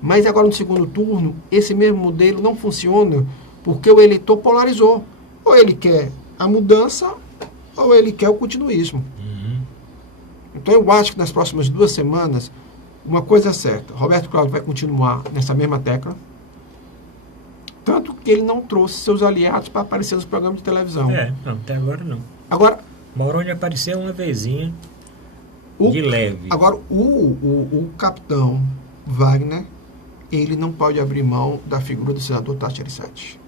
Mas agora no segundo turno, esse mesmo modelo não funciona porque o eleitor polarizou. Ou ele quer a mudança, ou ele quer o continuismo. Então eu acho que nas próximas 2 semanas, uma coisa é certa, Roberto Cláudio vai continuar nessa mesma tecla, tanto que ele não trouxe seus aliados para aparecer nos programas de televisão. Não, até agora não. Agora, Moroni apareceu uma vezinha de leve. Agora, o capitão Wagner, ele não pode abrir mão da figura do senador Tasso Gereissati.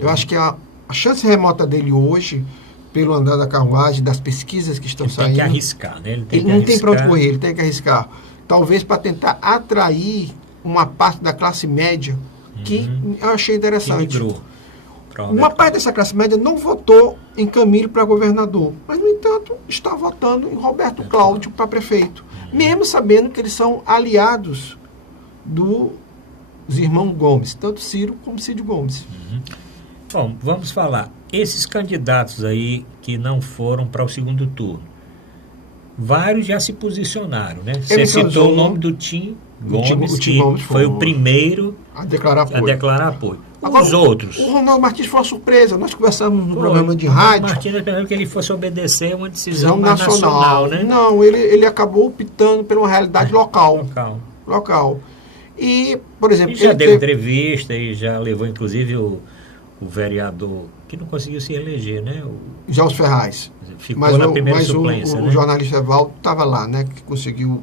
Eu acho que a chance remota dele hoje, pelo andar da carruagem, das pesquisas que estão saindo... Ele tem que arriscar, né? Ele não tem para onde correr, ele tem que arriscar. Talvez para tentar atrair uma parte da classe média, que eu achei interessante. Uma parte dessa classe média não votou em Camilo para governador, mas, no entanto, está votando em Roberto Cláudio para prefeito, mesmo sabendo que eles são aliados do os irmãos Gomes, tanto Ciro como Cid Gomes. Bom, vamos falar. Esses candidatos aí que não foram para o segundo turno, vários já se posicionaram, né? Você citou o nome do Tim Gomes, Tim Gomes foi o primeiro a declarar apoio. Agora, os outros. O Ronaldo Martins foi uma surpresa. Nós conversamos no programa de rádio. O Martins perguntou que ele fosse obedecer uma decisão nacional, né? Não, ele acabou optando por uma realidade local. E, por exemplo... E já deu entrevista e já levou, inclusive, o vereador que não conseguiu se eleger, né? Jorge Ferraz. Ficou na primeira suplência, o né? jornalista Evaldo estava lá, né? Que conseguiu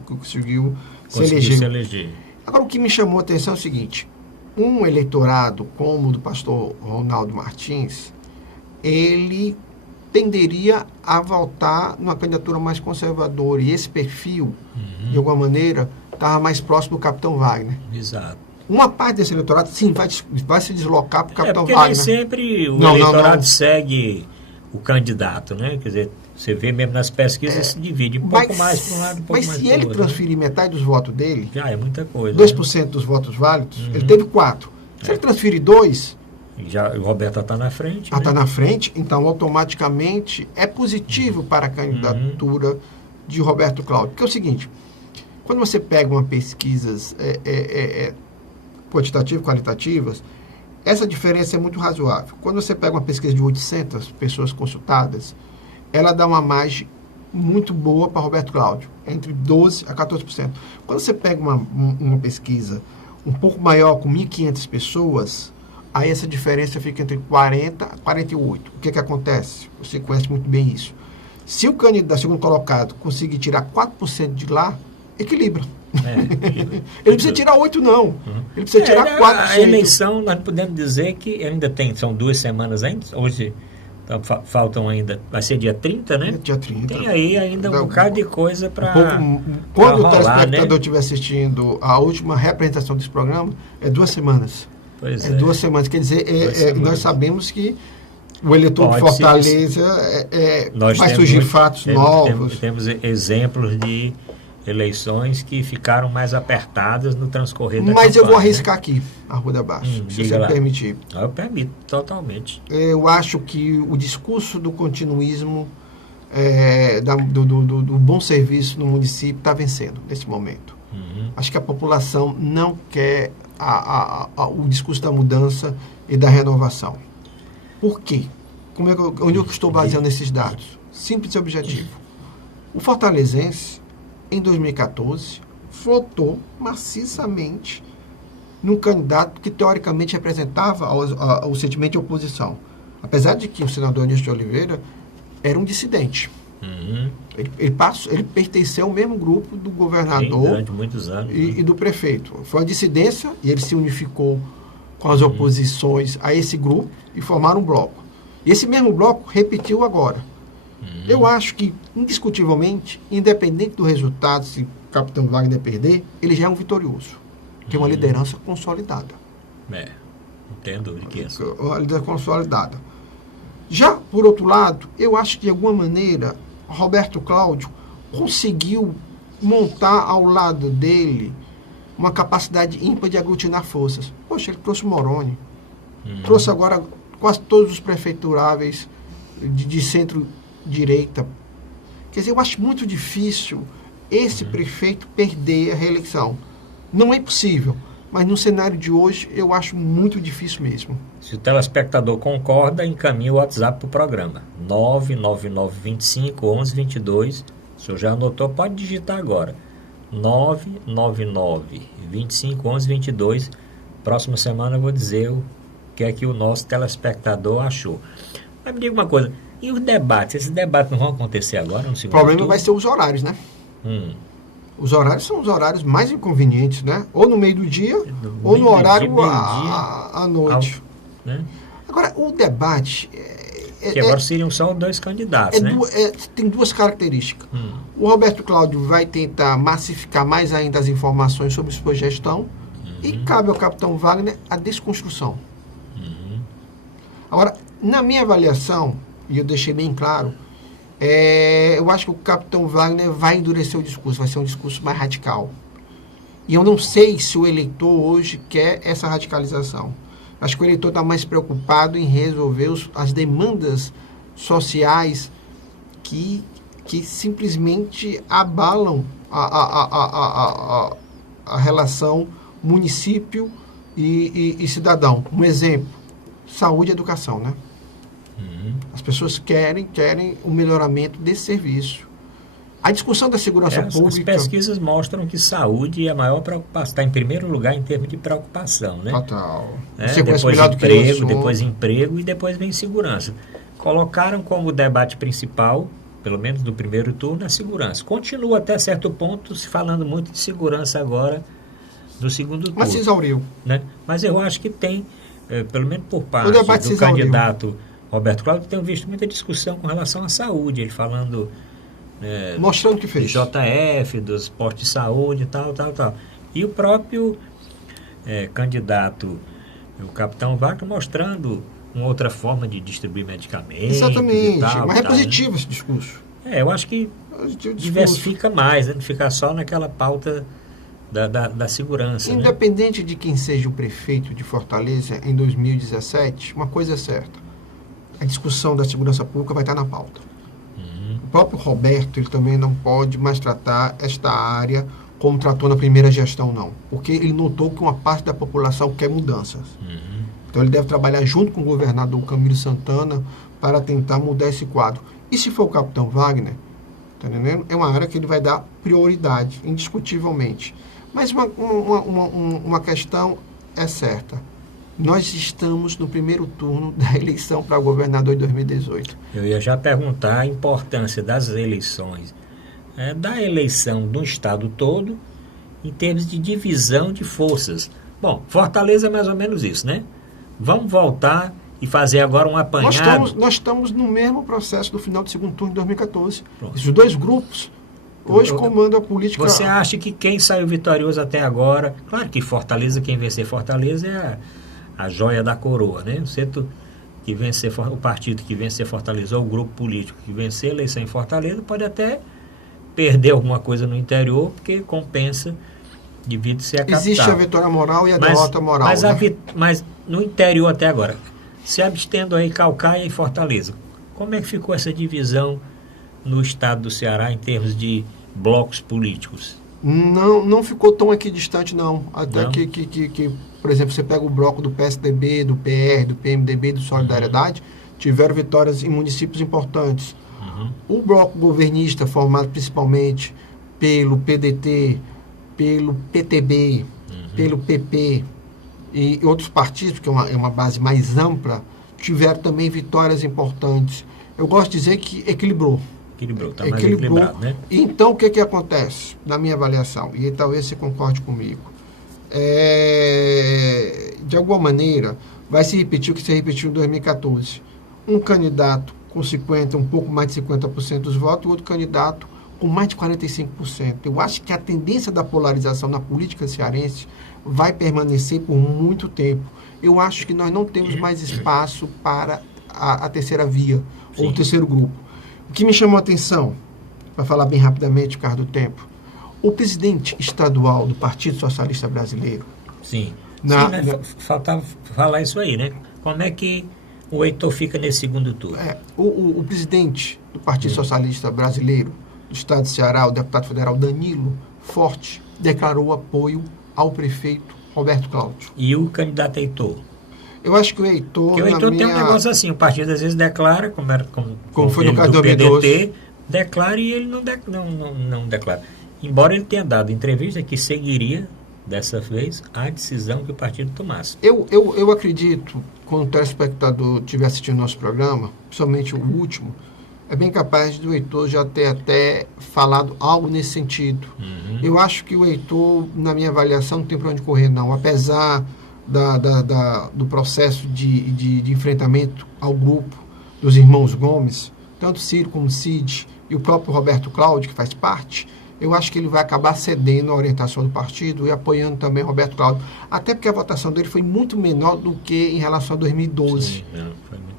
se eleger. Agora, o que me chamou a atenção é o seguinte. Um eleitorado como o do pastor Ronaldo Martins, ele tenderia a voltar numa candidatura mais conservadora. E esse perfil, de alguma maneira, estava mais próximo do capitão Wagner. Exato. Uma parte desse eleitorado, sim, vai se deslocar para o capitão Wagner. Porque nem sempre o eleitorado segue o candidato, né? Quer dizer, você vê mesmo nas pesquisas, se divide um pouco mais para um lado, um pouco mais para o outro. Mas se ele transferir metade dos votos dele... Já é muita coisa. 2% dos votos válidos, ele teve 4%. Se ele transferir 2%... Já, o Roberto está na frente. Está na frente, então automaticamente é positivo para a candidatura de Roberto Cláudio. Porque é o seguinte, quando você pega uma pesquisas quantitativas, qualitativas, essa diferença é muito razoável. Quando você pega uma pesquisa de 800 pessoas consultadas, ela dá uma margem muito boa para Roberto Cláudio, entre 12% a 14%. Quando você pega uma pesquisa um pouco maior, com 1.500 pessoas, aí essa diferença fica entre 40% a 48%. O que acontece? Você conhece muito bem isso. Se o candidato segundo colocado conseguir tirar 4% de lá, equilibra. Ele não precisa tirar 8%, não. Ele precisa tirar 4%. A eleição, nós podemos dizer que ainda são 2 semanas ainda, hoje faltam ainda, vai ser dia 30, né? Dia 30. Tem aí ainda um bocado de coisa para quando o telespectador estiver assistindo a última representação desse programa, é 2 semanas. Pois é. 2 semanas. Quer dizer, nós sabemos que o eleitor de Fortaleza vai surgir fatos novos. Temos exemplos de eleições que ficaram mais apertadas no transcorrer da Mas campanha, eu vou arriscar aqui, Arruda Baixo, se você me permitir. Eu permito, totalmente. Eu acho que o discurso do continuismo, do bom serviço no município está vencendo nesse momento. Acho que a população não quer o discurso da mudança e da renovação. Por quê? Onde eu estou baseando esses dados? Simples e objetivo. O fortalezense, em 2014, votou maciçamente num candidato que, teoricamente, representava o sentimento de oposição. Apesar de que o senador Anísio de Oliveira era um dissidente. Ele pertenceu ao mesmo grupo do governador durante muitos anos, e do prefeito. Foi uma dissidência e ele se unificou com as oposições a esse grupo e formaram um bloco. E esse mesmo bloco repetiu agora. Eu acho que, indiscutivelmente, independente do resultado, se o capitão Wagner perder, ele já é um vitorioso. Tem uma liderança consolidada. Não tem dúvida que é isso. Uma liderança consolidada. Já, por outro lado, eu acho que, de alguma maneira, Roberto Cláudio conseguiu montar ao lado dele uma capacidade ímpar de aglutinar forças. Poxa, ele trouxe o Moroni. Trouxe agora quase todos os prefeituráveis de centro-direita. Quer dizer, eu acho muito difícil esse prefeito perder a reeleição. Não é impossível, mas no cenário de hoje eu acho muito difícil mesmo. Se o telespectador concorda, encaminhe o WhatsApp para o programa. 999251122. O senhor já anotou? Pode digitar agora. 999251122. Próxima semana eu vou dizer o que é que o nosso telespectador achou. Mas me diga uma coisa, e os debates? Esses debates não vão acontecer agora no segundo turno? O problema vai ser os horários, né? Os horários são os horários mais inconvenientes, né? Ou no meio do dia, ou no horário à noite. Né? Agora, o debate... que agora seriam só 2 candidatos, né? Tem 2 características. O Roberto Cláudio vai tentar massificar mais ainda as informações sobre sua gestão e cabe ao capitão Wagner a desconstrução. Agora, na minha avaliação, e eu deixei bem claro, eu acho que o capitão Wagner vai endurecer o discurso, vai ser um discurso mais radical. E eu não sei se o eleitor hoje quer essa radicalização. Acho que o eleitor está mais preocupado em resolver as demandas sociais que simplesmente abalam a relação município e cidadão. Um exemplo, saúde e educação, né? As pessoas querem o melhoramento desse serviço. A discussão da segurança pública... As pesquisas mostram que saúde é a maior preocupação, está em primeiro lugar em termos de preocupação, né? Total. Depois emprego e depois vem segurança. Colocaram como debate principal, pelo menos do primeiro turno, a segurança. Continua até certo ponto se falando muito de segurança agora no segundo turno. Mas se exauriu. Né? Mas eu acho que tem, pelo menos por parte do candidato Roberto Cláudio, tenho visto muita discussão com relação à saúde, ele falando... mostrando o que fez. JF, dos postos de saúde e tal. E o próprio candidato, o capitão Wagner, mostrando uma outra forma de distribuir medicamentos. Exatamente, mas é tal, positivo, né? Esse discurso. Eu acho que diversifica mais, né? Não ficar só naquela pauta da segurança. Independente, né? De quem seja o prefeito de Fortaleza em 2017, uma coisa é certa: a discussão da segurança pública vai estar na pauta. O próprio Roberto, ele também não pode mais tratar esta área como tratou na primeira gestão, não. Porque ele notou que uma parte da população quer mudanças. Então ele deve trabalhar junto com o governador Camilo Santana para tentar mudar esse quadro. E se for o capitão Wagner, tá entendendo? É uma área que ele vai dar prioridade, indiscutivelmente. Mas uma questão é certa. Nós estamos no primeiro turno da eleição para governador de 2018. Eu ia já perguntar a importância das eleições, da eleição do estado todo, em termos de divisão de forças. Bom, Fortaleza é mais ou menos isso, né? Vamos voltar e fazer agora um apanhado. Nós estamos no mesmo processo do final do segundo turno de 2014. Pronto. Esses dois grupos hoje comandam a política. Você acha que quem saiu vitorioso até agora... Claro que Fortaleza, quem vencer Fortaleza é a joia da coroa, né? O partido que vencer Fortaleza, ou o grupo político que vencer a eleição em Fortaleza, pode até perder alguma coisa no interior, porque compensa devido ser a capital. Existe a vitória moral e a derrota moral. Mas no interior até agora, se abstendo aí Caucaia e Fortaleza, como é que ficou essa divisão no estado do Ceará em termos de blocos políticos? Não ficou tão aqui distante, não. Até não. Que, por exemplo, você pega o bloco do PSDB, do PR, do PMDB, do Solidariedade, tiveram vitórias em municípios importantes. O bloco governista, formado principalmente pelo PDT, pelo PTB, pelo PP e outros partidos, que é uma base mais ampla, tiveram também vitórias importantes. Eu gosto de dizer que equilibrou. Está mais equilibrado, né? Então, o que acontece, na minha avaliação, e talvez você concorde comigo, de alguma maneira, vai se repetir o que se repetiu em 2014. Um candidato com um pouco mais de 50% dos votos, e outro candidato com mais de 45%. Eu acho que a tendência da polarização na política cearense vai permanecer por muito tempo. Eu acho que nós não temos mais espaço para a terceira via, Sim. ou o terceiro grupo. O que me chamou a atenção, para falar bem rapidamente, por causa do tempo, o presidente estadual do Partido Socialista Brasileiro... Sim, faltava falar isso aí, né? Como é que o Heitor fica nesse segundo turno? O presidente do Partido Socialista Brasileiro, do estado de Ceará, o deputado federal Danilo Forte, declarou apoio ao prefeito Roberto Cláudio. E o candidato Heitor? Eu acho que o Heitor... Porque o Heitor tem um negócio assim, o partido às vezes declara, como foi no caso do PDT, declara e ele não declara. Embora ele tenha dado entrevista que seguiria, dessa vez, a decisão que o partido tomasse. Eu acredito, quando o telespectador estiver assistindo nosso programa, principalmente o último, é bem capaz do Heitor já ter até falado algo nesse sentido. Eu acho que o Heitor, na minha avaliação, não tem para onde correr, não. Apesar do processo de enfrentamento ao grupo dos irmãos Gomes, tanto Ciro como Cid e o próprio Roberto Cláudio, que faz parte, eu acho que ele vai acabar cedendo à orientação do partido e apoiando também Roberto Cláudio. Até porque a votação dele foi muito menor do que em relação a 2012. Sim,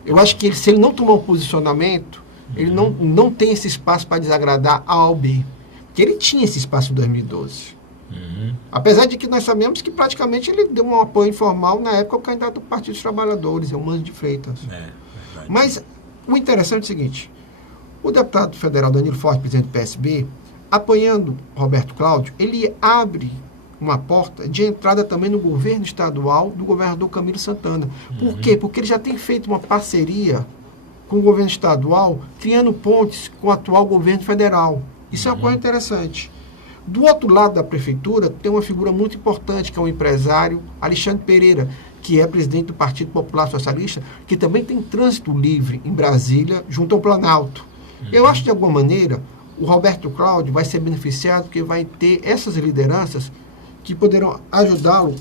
eu acho que se ele não tomar um posicionamento, ele não tem esse espaço para desagradar a AOB. Porque ele tinha esse espaço em 2012. Apesar de que nós sabemos que praticamente ele deu um apoio informal na época ao candidato do Partido dos Trabalhadores, Eumano de Freitas. Mas o interessante é o seguinte, o deputado federal Danilo Forte, presidente do PSB, apoiando Roberto Cláudio, ele abre uma porta de entrada também no governo estadual do governador Camilo Santana. Por quê? Porque ele já tem feito uma parceria com o governo estadual, criando pontes com o atual governo federal. Isso é uma coisa interessante. Do outro lado da prefeitura, tem uma figura muito importante, que é o empresário Alexandre Pereira, que é presidente do Partido Popular Socialista, que também tem trânsito livre em Brasília, junto ao Planalto. Eu acho, de alguma maneira, o Roberto Cláudio vai ser beneficiado, porque vai ter essas lideranças que poderão ajudá-lo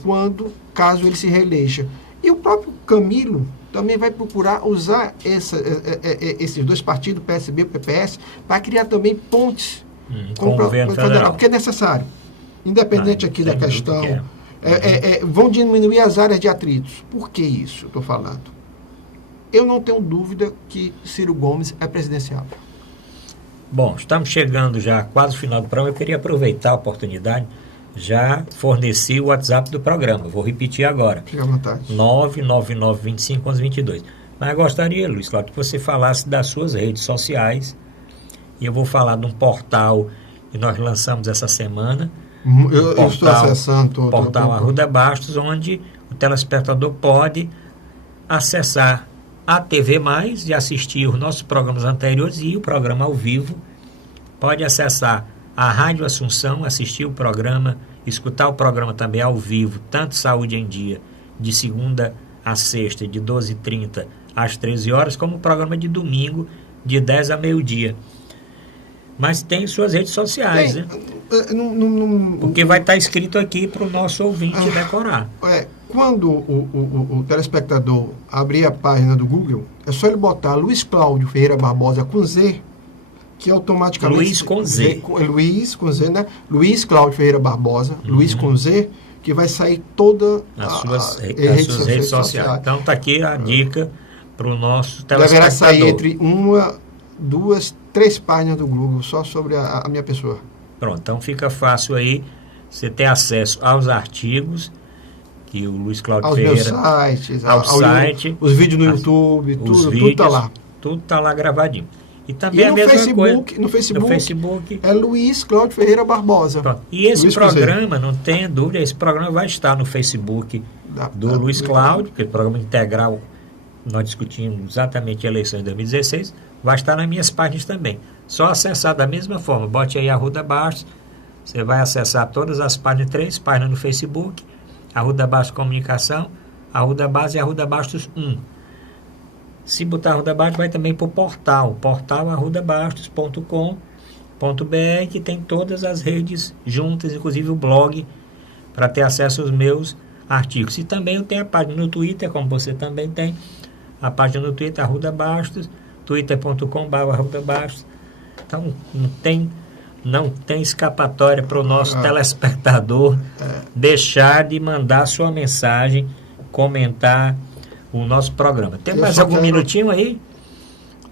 caso ele se reeleja. E o próprio Camilo também vai procurar usar esses dois partidos, PSB e PPS, para criar também pontes com o governo federal, porque é necessário. Independente aqui da questão, vão diminuir as áreas de atritos. Por que isso eu estou falando? Eu não tenho dúvida que Ciro Gomes é presidencial. Bom, estamos chegando já quase ao final do programa. Eu queria aproveitar a oportunidade, já forneci o WhatsApp do programa. Vou repetir agora. Fique à vontade. 999251122. Mas eu gostaria, Luiz Cláudio, que você falasse das suas redes sociais. E eu vou falar de um portal que nós lançamos essa semana. Eu estou acessando. O portal Arruda Bastos, onde o telespectador pode acessar a TV+, e assistir os nossos programas anteriores e o programa ao vivo. Pode acessar a Rádio Assunção, assistir o programa, escutar o programa também ao vivo, tanto Saúde em Dia, de segunda a sexta, de 12h30 às 13 horas, como o programa de domingo, de 10 a meio-dia. Mas tem suas redes sociais, né? Porque vai estar escrito aqui para o nosso ouvinte decorar. Quando o telespectador abrir a página do Google, é só ele botar Luiz Cláudio Ferreira Barbosa com Z, que automaticamente... Luiz com Z. Luiz com Z, né? Luiz Cláudio Ferreira Barbosa, Luiz com Z, que vai sair toda as suas redes sociais. Então está aqui a dica para o nosso telespectador. Deverá sair entre 1, 2, 3 páginas do Google, só sobre a minha pessoa. Pronto, então fica fácil aí você ter acesso aos artigos que o Luiz Cláudio Ferreira... Ao site, os vídeos no YouTube, tudo está lá. Tudo está lá gravadinho. E também a mesma coisa. No Facebook é Luiz Cláudio Ferreira Barbosa. Pronto. E esse programa, não tenha dúvida, esse programa vai estar no Facebook do Luiz Cláudio, que é o programa integral, nós discutimos exatamente a eleição de 2016, vai estar nas minhas páginas também. Só acessar da mesma forma, bote aí Arruda Bastos, você vai acessar todas as páginas, 3 páginas no Facebook, Arruda Bastos Comunicação, Arruda Bastos e Arruda Bastos 1. Se botar Arruda Bastos, vai também para o portal arrudabastos.com.br, que tem todas as redes juntas, inclusive o blog, para ter acesso aos meus artigos. E também eu tenho a página no Twitter, como você também tem, a página no Twitter, Arruda Bastos, twitter.com/Arruda Bastos. Então, não tem escapatória para o nosso telespectador deixar de mandar sua mensagem, comentar o nosso programa. Tem mais algum minutinho aí?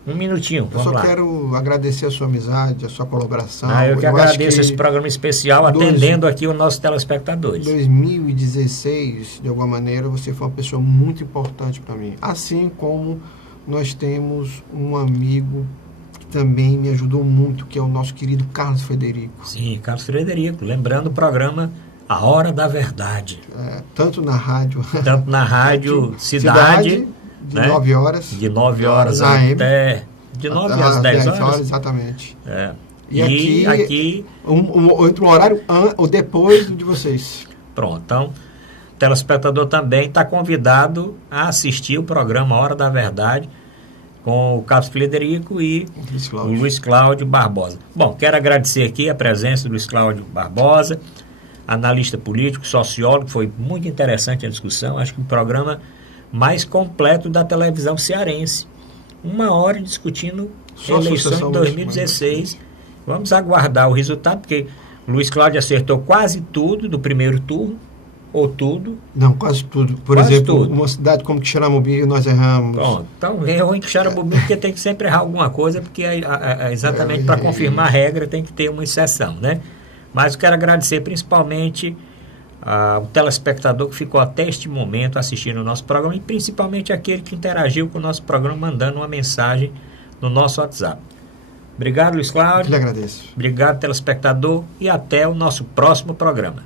Um minutinho, vamos lá. Eu só quero agradecer a sua amizade, a sua colaboração. Eu que agradeço esse programa especial, atendendo aqui os nossos telespectadores. 2016, de alguma maneira, você foi uma pessoa muito importante para mim. Assim como nós temos um amigo que também me ajudou muito, que é o nosso querido Carlos Frederico. Sim, Carlos Frederico. Lembrando o programa A Hora da Verdade. Tanto na rádio Cidade, de 9 horas. De 9 horas até... De 9 às 10 horas. Exatamente. E aqui entre um horário ou depois de vocês. Pronto. Então, o telespectador também está convidado a assistir o programa A Hora da Verdade com o Carlos Frederico e o Luiz Cláudio Barbosa. Bom, quero agradecer aqui a presença do Luiz Cláudio Barbosa, analista político, sociólogo. Foi muito interessante a discussão. Acho que o programa mais completo da televisão cearense. 1 hora discutindo a eleição de 2016. Vamos aguardar o resultado, porque o Luiz Cláudio acertou quase tudo do primeiro turno, ou tudo. Não, quase tudo. Por exemplo, uma cidade como Quixeramobim, nós erramos. Pronto. Então, errou em Quixeramobim, porque tem que sempre errar alguma coisa, porque exatamente para confirmar a regra tem que ter uma exceção, né? Mas eu quero agradecer principalmente ao telespectador que ficou até este momento assistindo o nosso programa e principalmente aquele que interagiu com o nosso programa mandando uma mensagem no nosso WhatsApp. Obrigado, Luiz Cláudio. Eu que lhe agradeço. Obrigado, telespectador, e até o nosso próximo programa.